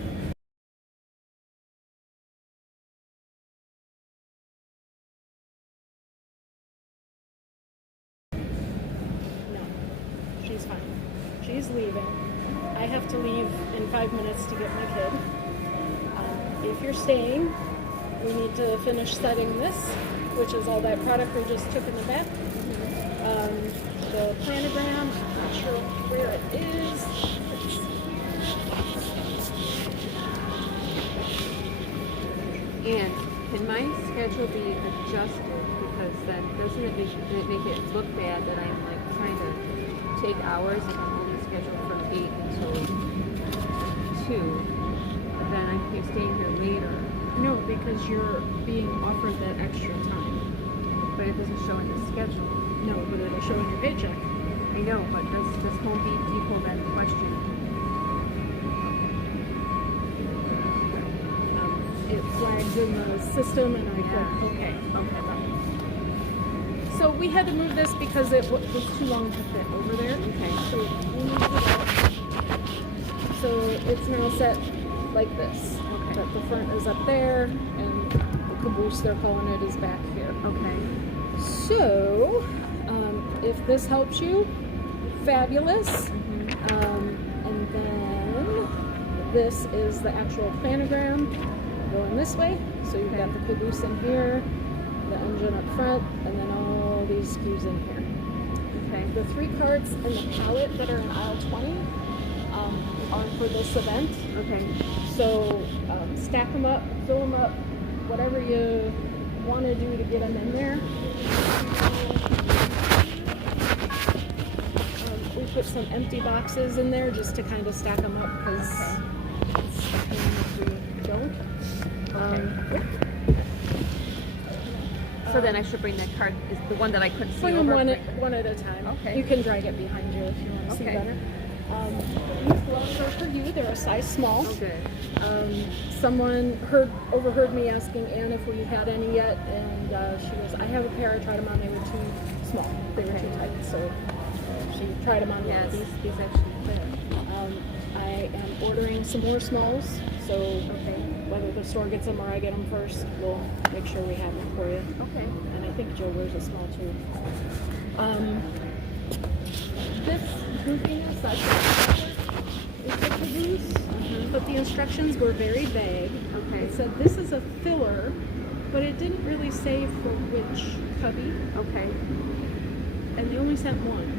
No, she's fine. She's leaving. I have to leave in 5 minutes to get my kid. If you're staying, we need to finish setting this, which is all that product we just took in the back. The planogram, I'm not sure where it is. And can my schedule be adjusted? Because then doesn't it make it look bad that I'm like trying to take hours if I'm only scheduled from 8 until 2, and then I'm staying here later, No, because you're being offered that extra time. but it doesn't show in the schedule. No, but it'll show in your paycheck. I know, but does this Home Depot then question? It flags in the system and I Yeah. click OK. Okay. So we had to move this because it was too long to fit over there. Okay. So we moved it out. So it's now set like this. Okay. But the front is up there and the caboose, they're calling it, is back here. Okay. So, if this helps you, fabulous. And then this is the actual planogram going this way. So you've got the caboose in here, the engine up front, and then all these SKUs in here. Okay. The 3 carts and the pallet that are in aisle 20 are for this event. Okay. So stack them up, fill them up, whatever you want to do to get them in there. We put some empty boxes in there just to kind of stack them up because it's a pain if we don't. So then I should bring that card, is the one that I couldn't see Put them over? one at a time. Okay. You can drag it behind you if you want to see Okay. better. These gloves are for you. They're a size small. Oh, good. Someone overheard me asking Anne if we had any yet, and she goes, "I have a pair. I tried them on. They were too small. They were too tight." So she tried them on. Yeah, once. these actually fit. I am ordering some more smalls. So whether the store gets them or I get them first, we'll make sure we have them for you. Okay. And I think Joe wears a small too. This goofiness I thought is the caboose, but the instructions were very vague. Okay. It said this is a filler, but it didn't really say for which cubby, Okay. and they only sent one.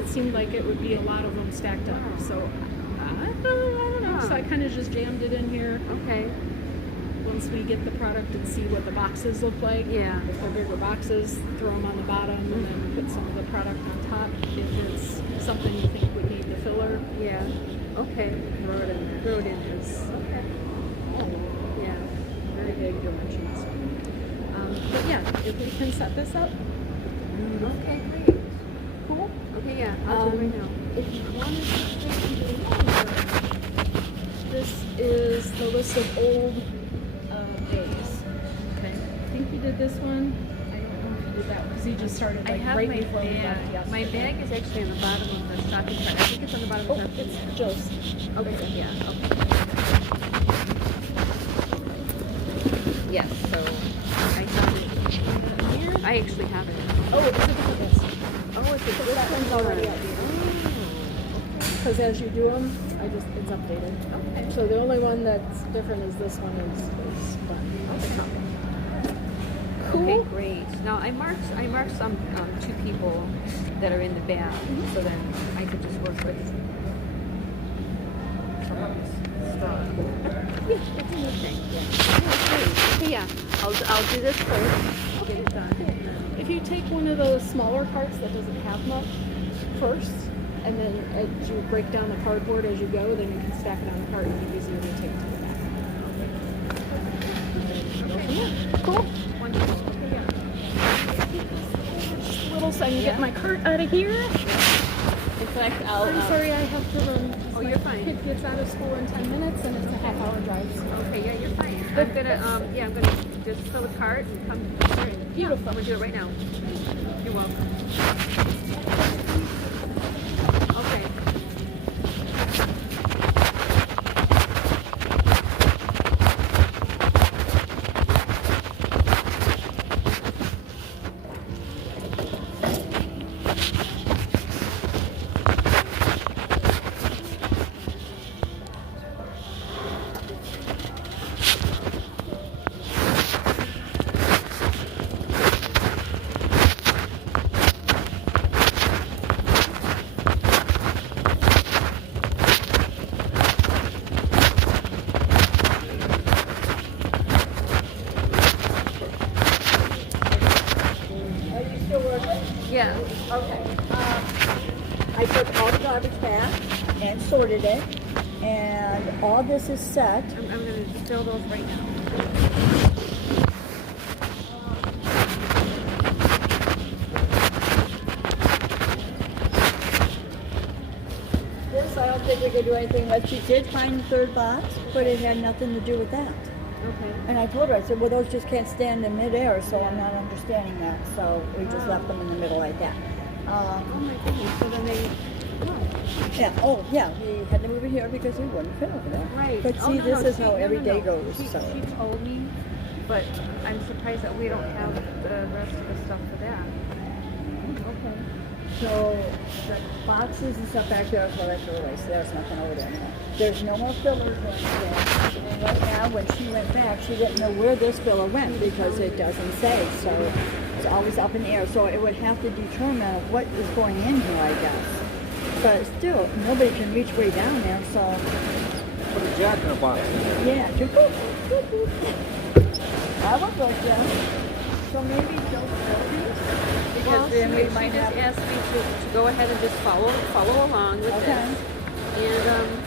It seemed like it would be a lot of them stacked up, so I don't know. So I kind of just jammed it in here. Okay. Once we get the product and see what the boxes look like. Yeah. If they're bigger boxes, throw them on the bottom and then put some of the product on top. If it's something you think would need the filler, Yeah. Okay. throw it in there. Throw it in this. Okay. Yeah. Very big dimensions. But yeah, if we can set this up. Okay, great. Cool. Okay, yeah. I'll do it right now. If you wanted to stay even longer, list of old days. Okay. I think he did this one. I don't know if he did that one because he just started I like have right my before we left bag. yesterday. My bag is actually on the bottom of the stocking cart. I think it's on the bottom Oh, of the it's Joe's. Okay, yeah, okay. Yes, so I have it here. I actually have it. Oh, it's a different list. Oh, it's a Because that one's already updated. Because as you do them, it's updated. Okay. So the only one that's different is this one is done. Okay, great. Now I marked some two people that are in the bag, so then I could just work with someone's straw. Yeah, that's a good thing. Yeah. Okay, yeah. I'll do this first. Get it done. If you take one of those smaller carts that doesn't have much first, and then as you break down the cardboard as you go, then you can stack it on the cart and it'll be easier to take to the back. Cool. Wonderful. Okay, yeah. Just a little so I can get my cart out of here. In fact, I'm sorry I have to run. Oh, you're fine. Kid gets out of school in 10 minutes and it's a half-hour drive. So. Okay, yeah, you're fine. I'm gonna just fill the cart and come here. Beautiful. I'm gonna do it right now. You're welcome. Okay. Are you still working? Yeah. Okay. I took all the garbage back and sorted it, and all this is set. I'm gonna fill those right now. This I don't think we could do anything with. She did find the third box, but it had nothing to do with that. Okay. And I told her, I said, well, those just can't stand in midair, so I'm not understanding that. So we just left them in the middle like that. Oh my goodness. So then they. Yeah, oh, yeah, we had to move it here because we wouldn't fit over there. Right. But Oh, see, no, this no, is how every day no. goes, She so. told me, but I'm surprised that we don't have the rest of the stuff for that. Okay. So the boxes and stuff back there, well, that's away, so there's nothing over there anymore. There's no more fillers in there. And right now, when she went back, she didn't know where this filler went because it doesn't say. So it's always up in the air. So it would have to determine what is going in here, I guess. But still, nobody can reach way down there, so Put a jack in a box. yeah. I would like that. So maybe don't fill these? Because Well, then we she might just have... asked me to go ahead and just follow along with Okay. this. And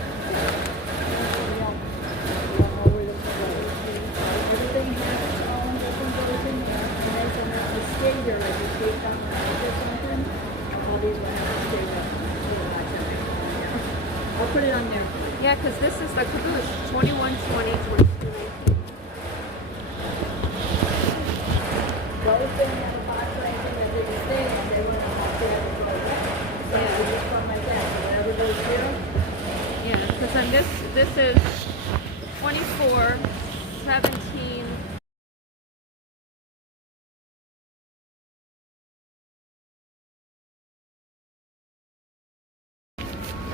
Everything has its own different goes in there, and then some has to stay there, like you see it on the right or something. All these will have to stay there. I'll put it on there. yeah, because this is the caboose 21, 20, 22, 19. Those didn't have a box or anything that didn't stay in, they wouldn't have to have it go like that. So we just come like that, so whatever goes here. Yeah, because then this is 24, 17.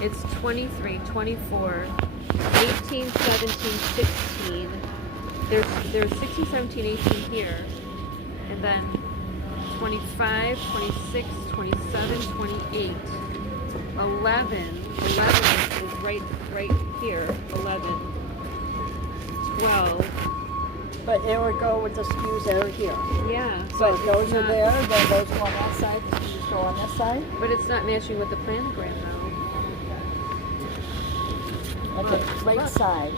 It's 23, 24, 18, 17, 16. There's 16, 17, 18 here. And then 25, 26, 27, 28. 11 is right here. 11, 12. But it would go with the SKUs that are here. Yeah. So but those it's are not- there, then those go on that side, the SKUs go on this side. But it's not matching with the planogram though. Okay, right side,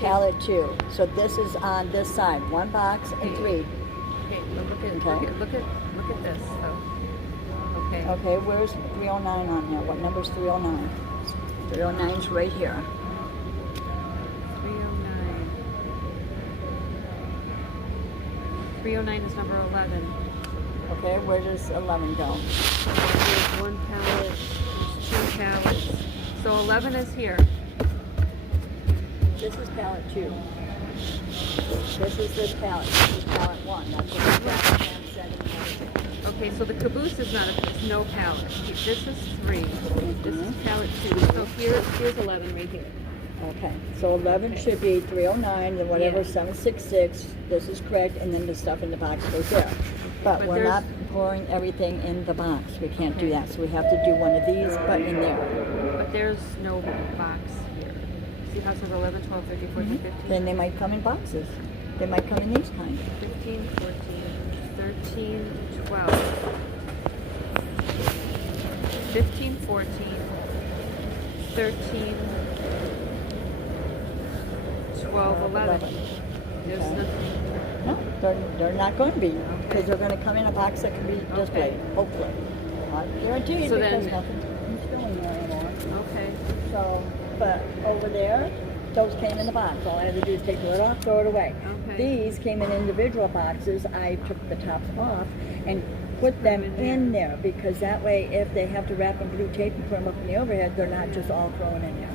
pallet 2. So this is on this side, 1 box and 3. Okay, but Okay. look at this though. Okay. Okay, where's 309 on here? What number's 309? 309's right here. 309. 309 is number 11. Okay, where does 11 go? There's one pallet, there's 2 pallets. So 11 is here. This is pallet 2. This is this pallet. This is pallet 1. That's what the traffic jam said in the everything. Okay, so the caboose is not it's no pallet. This is 3. This is pallet 2. So here's 11 right here. Okay, so 11 should be 309, then whatever, Yeah. 766, this is correct, and then the stuff in the box goes there. But But we're there's- not pouring everything in the box. We can't do Okay. that, so we have to do one of these, but in there. But there's no box here. See house number 11, 12, 13, 14, 15? Then they might come in boxes. They might come in these kinds. 15, 14, 13, 12. 15, 14, 13, 12, 11. There's Okay. nothing. No, they're not going to be, because they're going to come in a box that can be displayed, hopefully. I guarantee you, So because then- nothing's filling there anymore. Okay. So, but over there, those came in the box. All I had to do is take the lid off, throw it away. Okay. These came in individual boxes. I took the tops off and put them in there, because that way, if they have to wrap them blue tape and put them up in the overhead, they're not just all thrown in there.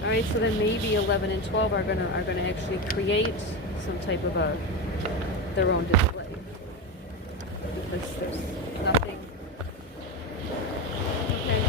All right, so then maybe 11 and 12 are gonna actually create some type of their own display. Because there's nothing. Okay.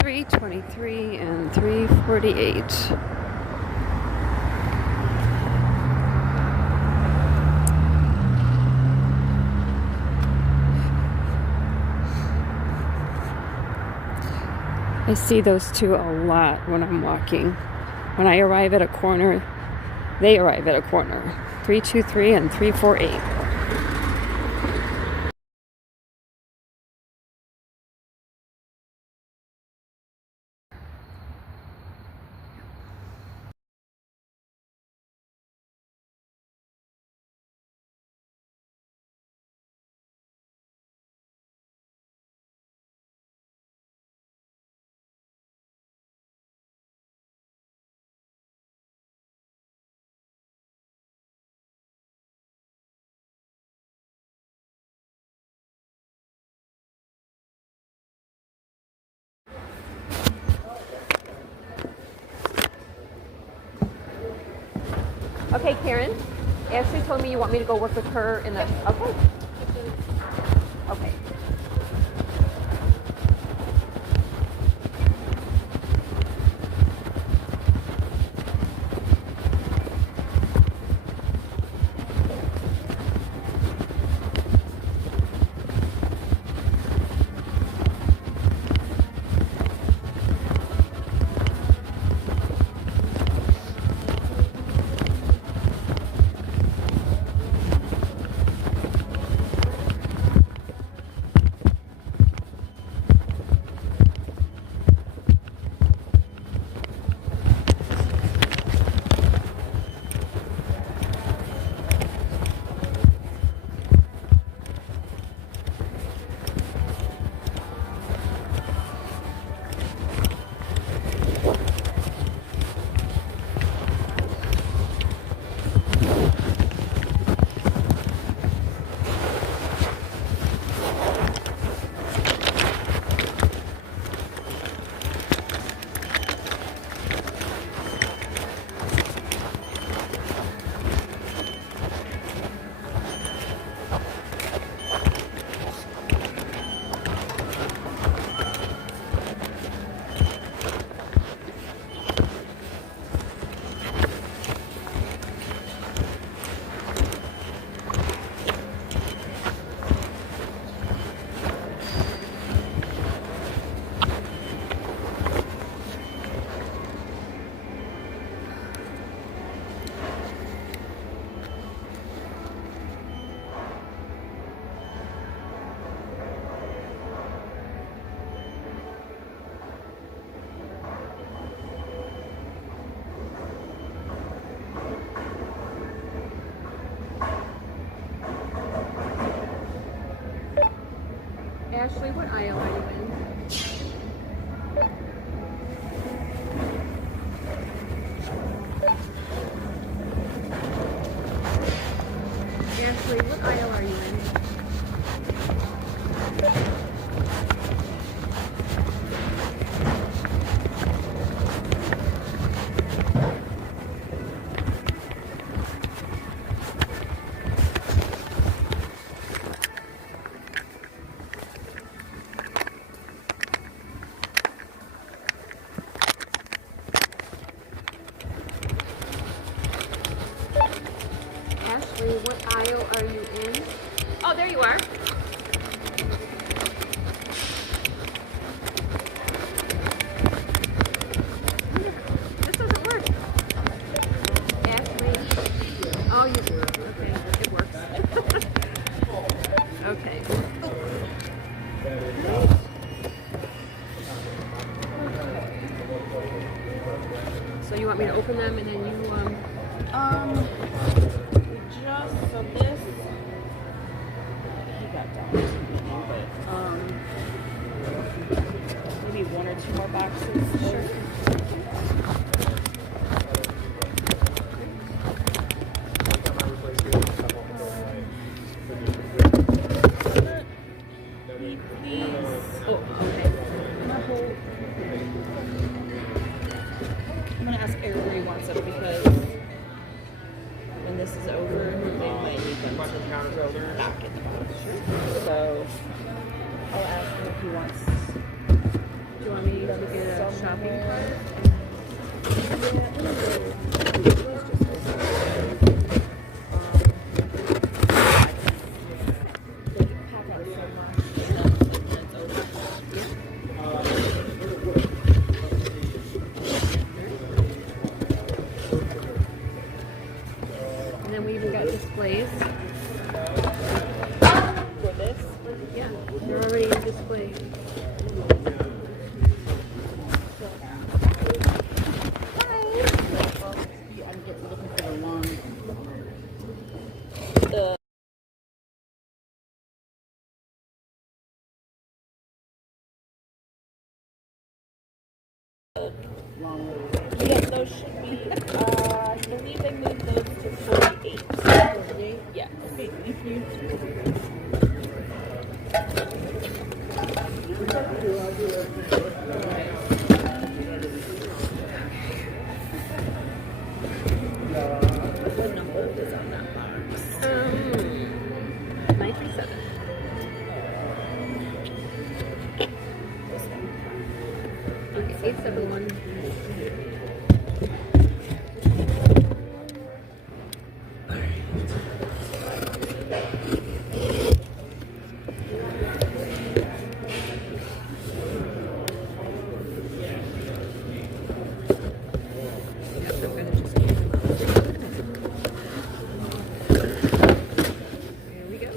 $3.23 and $3.48. I see those two a lot when I'm walking. When I arrive at a corner, they arrive at a corner. 323 and 348. Okay, Karen. Ashley told me you want me to go work with her in the. Okay. Okay. Ashley, what aisle are you in? Ashley, what aisle are you in? What aisle are you in? Oh, there you are. This doesn't work. Ashley. Oh, you do. Okay, it works. Okay. So you want me to open them and then you Just so this, he got down to but maybe one or two more boxes. Sure. I'm gonna ask everybody wants it because when this is over, they might need them to back in the box. So I'll ask him if he wants. do you want me to get a shopping cart? display. Yeah, those should be, I believe they moved those to 48. 48? Yeah. Okay, thank you. What number is on that box? 937. Okay, 871. Here we go.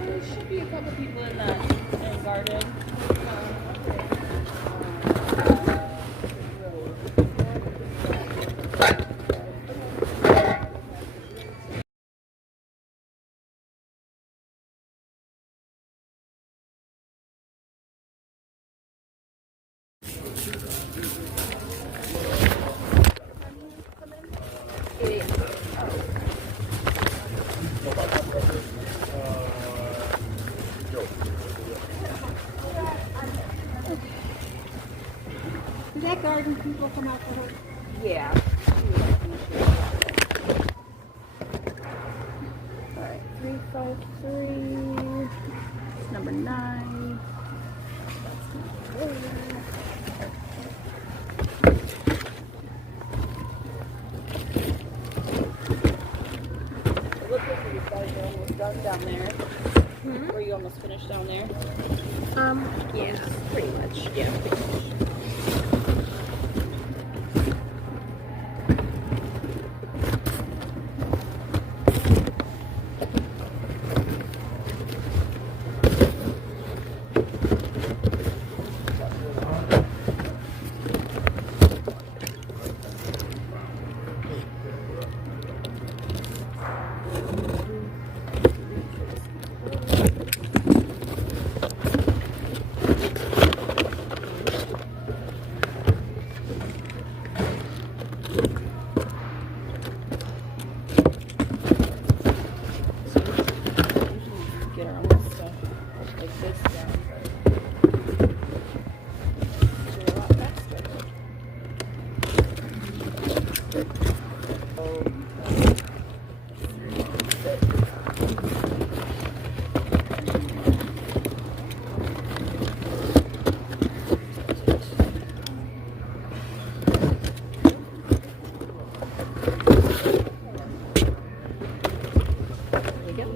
There should be a couple people in that garden. Did that garden people come out for her? Yeah. Alright, 353. It's number 9. That's number 4. It looks like you guys are almost done down there. Were you almost finished down there? Yeah, pretty much. Yeah, pretty much. Get our own stuff like this down. Do a lot faster. There we go.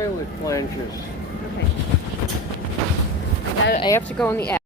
toilet flanges. Okay. I have to go in the app.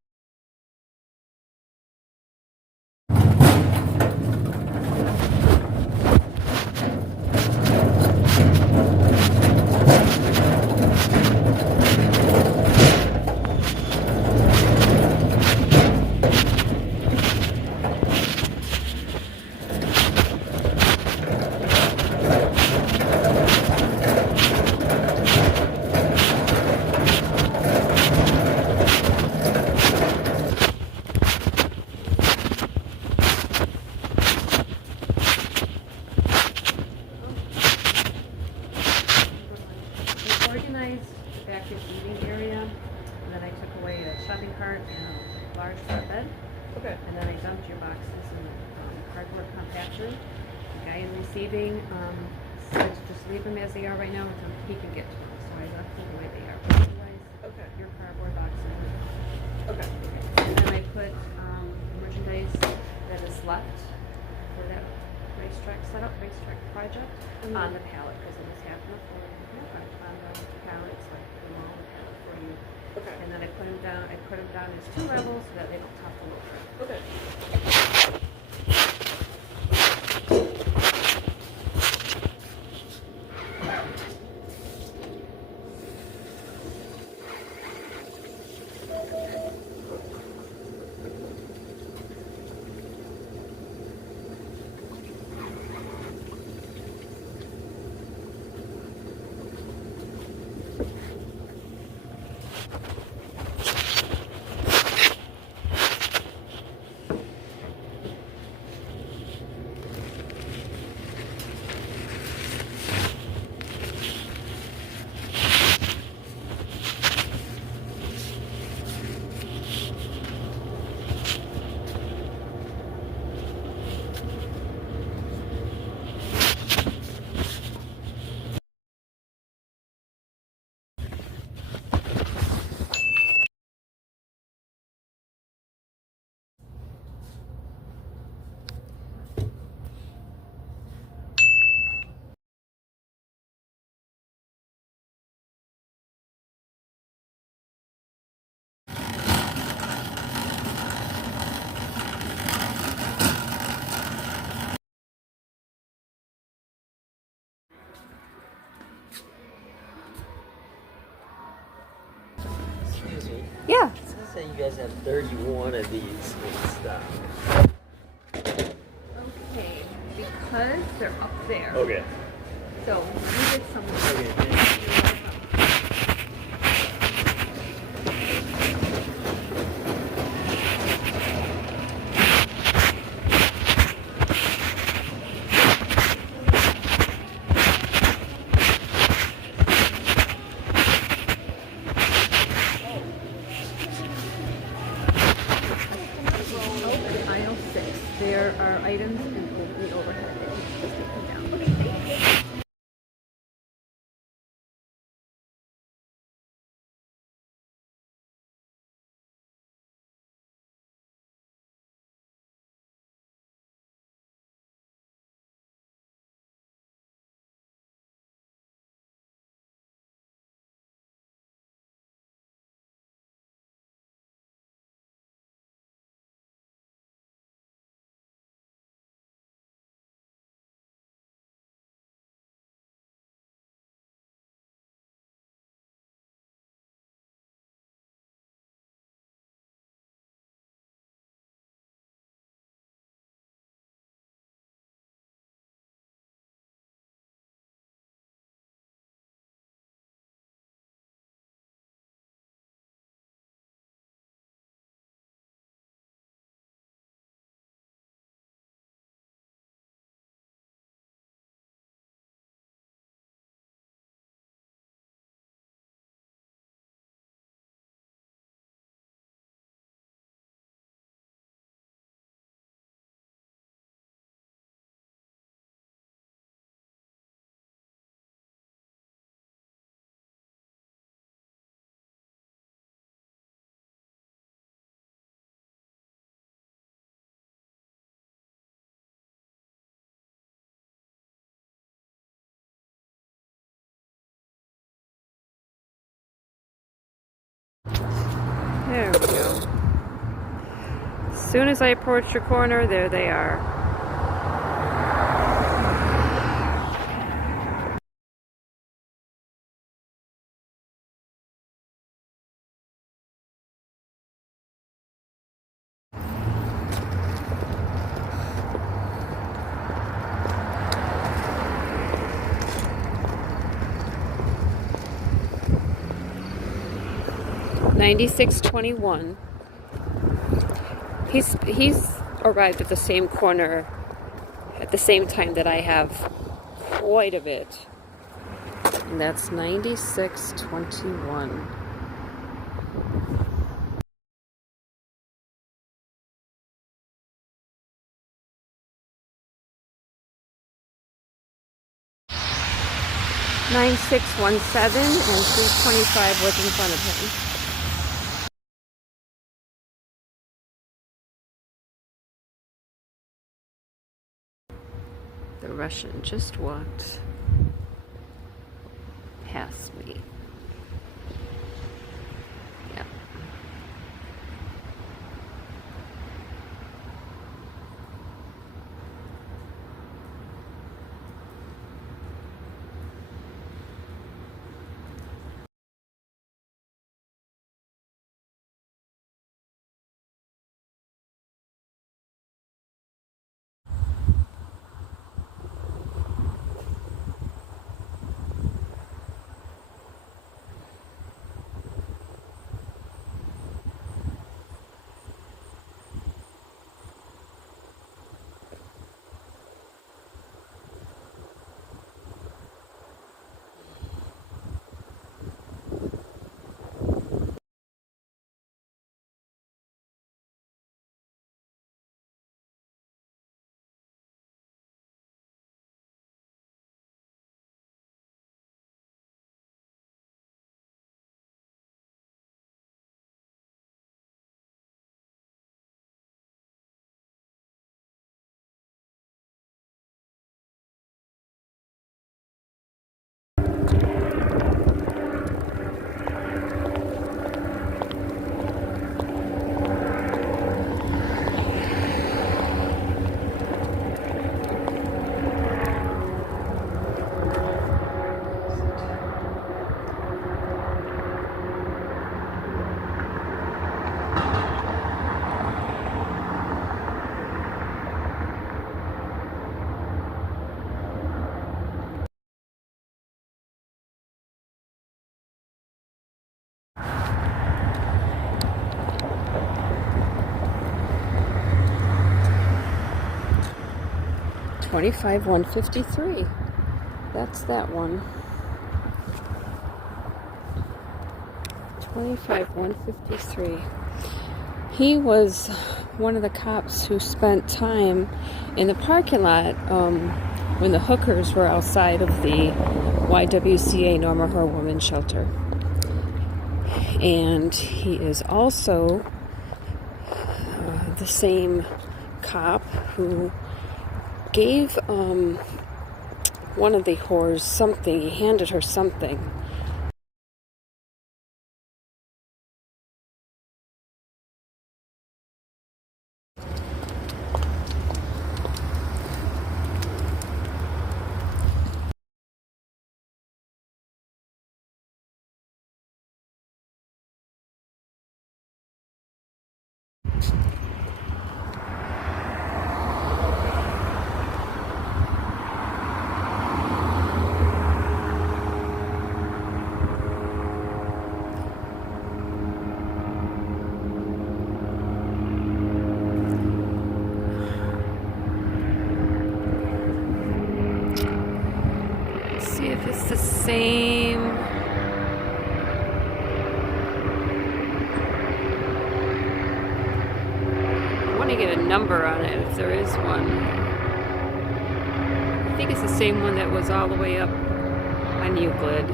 I organized back the eating area, and then I took away a shopping cart and a large flatbed. Okay. And then I dumped your boxes in cardboard compactor. The guy in receiving said to just leave them as they are right now until he can get to them. So I left them the way they are. But otherwise, Okay. your cardboard boxes are gone. Okay. And then I put merchandise that is left for that racetrack project on the pallet because it was half enough for on the pallet, so I put them all on the pallet for you. Okay. And then I put them down. I put them down as 2 levels so that they don't topple over. Okay. Excuse me. Yeah. It says that you guys have 31 of these in stock. Okay, because they're up there. Okay. So you get some. Okay. Aisle 6. There are items in the overhead that you can just take them down. Okay, thank you. soon as I approach your corner, there they are. $96.21. He's arrived at the same corner at the same time that I have quite a bit. And that's $96.21. $96.17 and $3.25 was in front of him. The Russian just walked past me. Yep. $25.153. That's that one. $25.153. He was one of the cops who spent time in the parking lot when the hookers were outside of the YWCA Norma Her Women's Shelter. And he is also the same cop who gave one of the whores something. He handed her something. See if it's the same. I want to get a number on it if there is one. I think it's the same one that was all the way up on Euclid.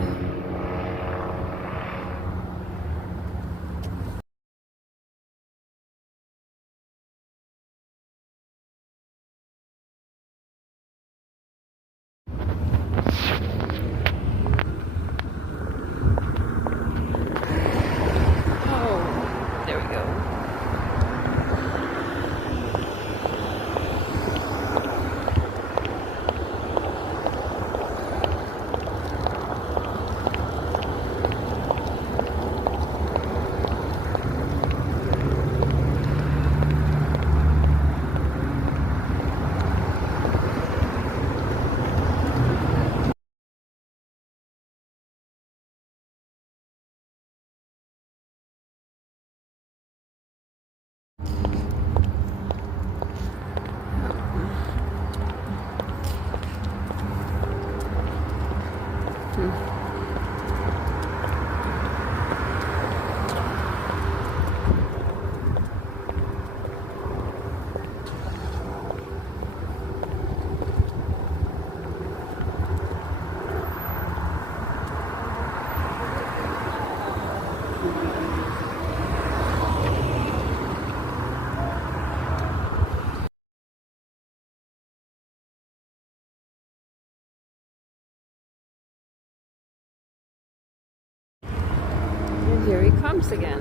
Here he comes again.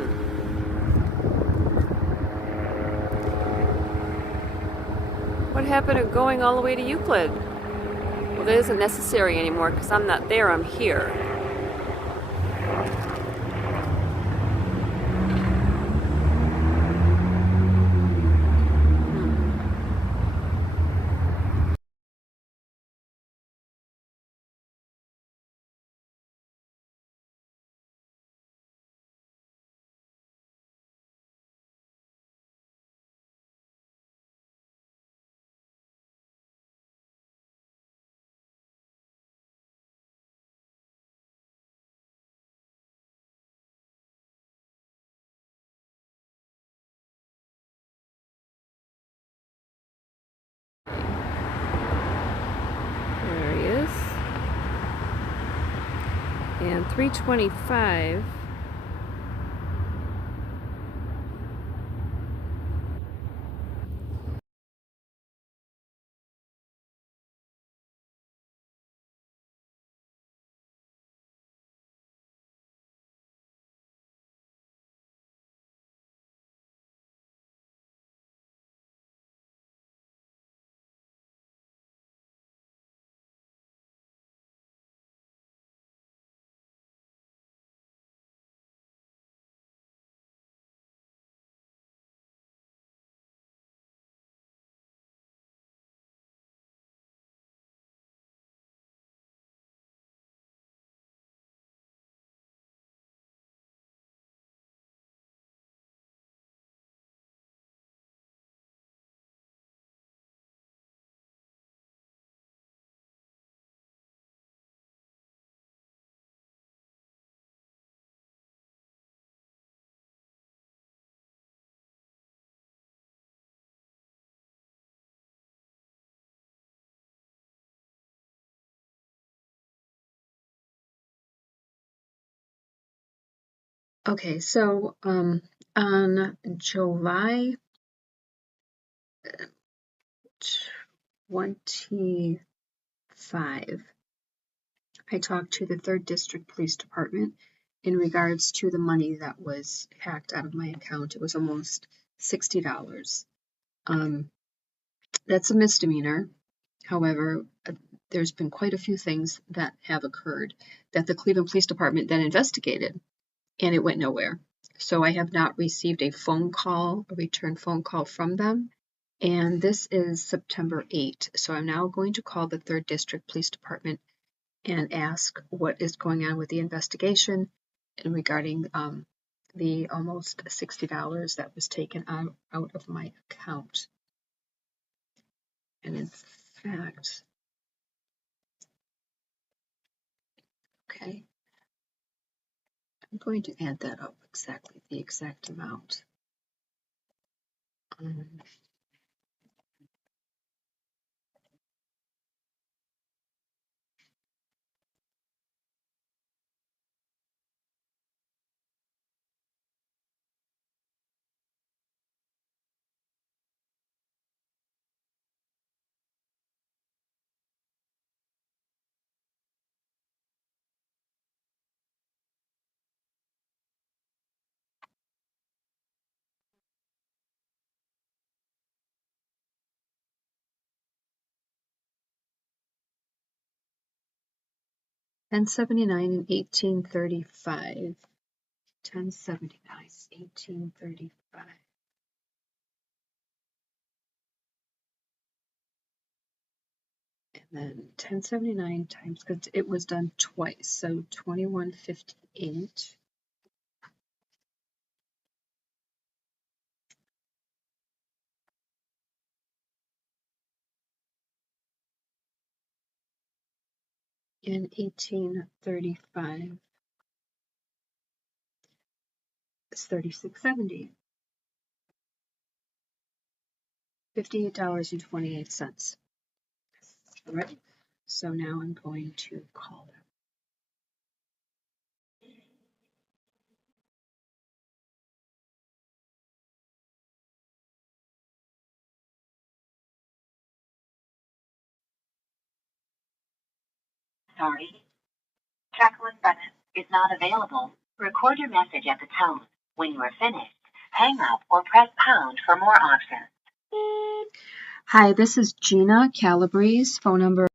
What happened to going all the way to Euclid? Well, that isn't necessary anymore because I'm not there, I'm here. There he is. And 325. Okay, so on July 25, I talked to the 3rd District Police Department in regards to the money that was hacked out of my account. It was almost $60. That's a misdemeanor. However, there's been quite a few things that have occurred that the Cleveland Police Department then investigated, and it went nowhere. So I have not received a return phone call from them. And this is September 8th. So I'm now going to call the 3rd District Police Department and ask what is going on with the investigation and regarding the almost $60 that was taken out of my account. And in fact, okay, I'm going to add that up exactly, the exact amount. 1079 and 1835. 1079, 1835. And then 1079 times, because it was done twice, so 2158. In 1835, it's 3670. $58.28. All right, so now I'm going to call them. Sorry, Jacqueline Bennett is not available. Record your message at the tone. When you are finished, hang up or press pound for more options. Hi, this is Gina Calabrese, phone number.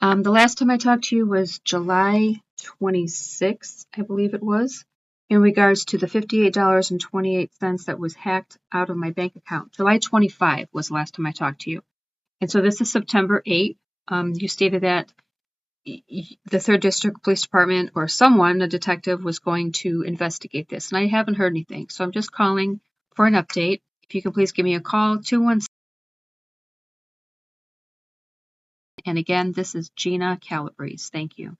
The last time I talked to you was July 26th, I believe it was, in regards to the $58.28 that was hacked out of my bank account. July 25 was the last time I talked to you. And so this is September 8th. You stated that the 3rd District Police Department or someone, a detective, was going to investigate this. And I haven't heard anything. So I'm just calling for an update. If you can please give me a call, 217. And again, this is Gina Calabrese. Thank you.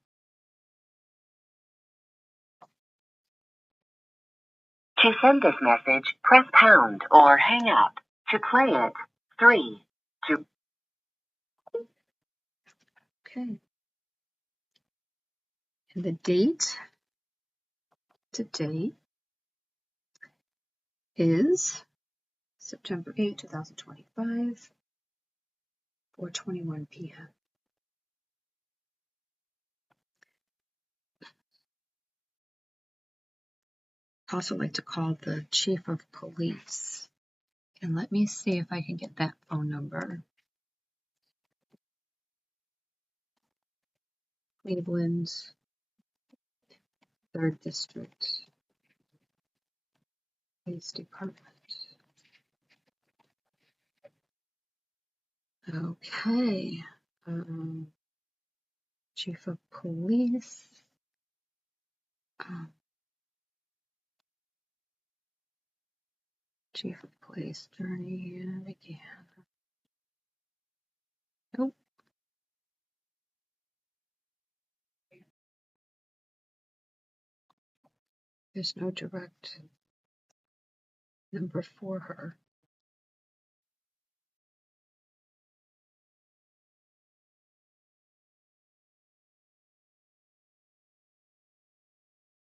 To send this message, press pound or hang up. To play it, 3. To Okay. And the date today is September 8, 2025, 4:21 p.m. I also like to call the chief of police. And let me see if I can get that phone number. Cleveland, 3rd District Police Department. Okay. Chief of Police. Chief of Police, Journey began. Nope. There's no direct number for her.